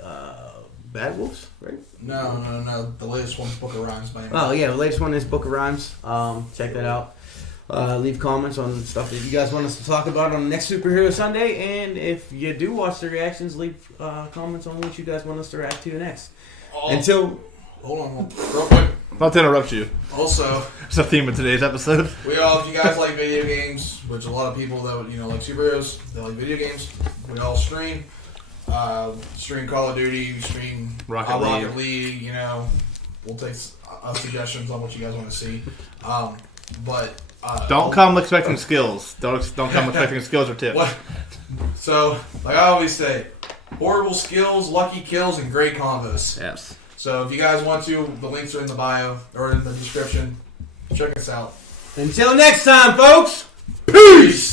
Bad Wolves, right? No. The latest one's Book of Rhymes by Oh yeah, the latest one is Book of Rhymes. Check that out. Leave comments on stuff that you guys want us to talk about on the next Superhero Sunday, and if you do watch the reactions, leave comments on what you guys want us to react to next. Until Hold on, real quick. Not to interrupt you. Also, It's the theme of today's episode. if you guys like video games, which a lot of people that like superheroes, they like video games. We all stream. Stream Call of Duty. We stream Rocket League. We'll take suggestions on what you guys want to see. But Don't come expecting skills. Don't come expecting skills or tips. What? So, like I always say, horrible skills, lucky kills, and great combos. Yes. So if you guys want to, the links are in the bio or in the description. Check us out. until next time, folks. Peace!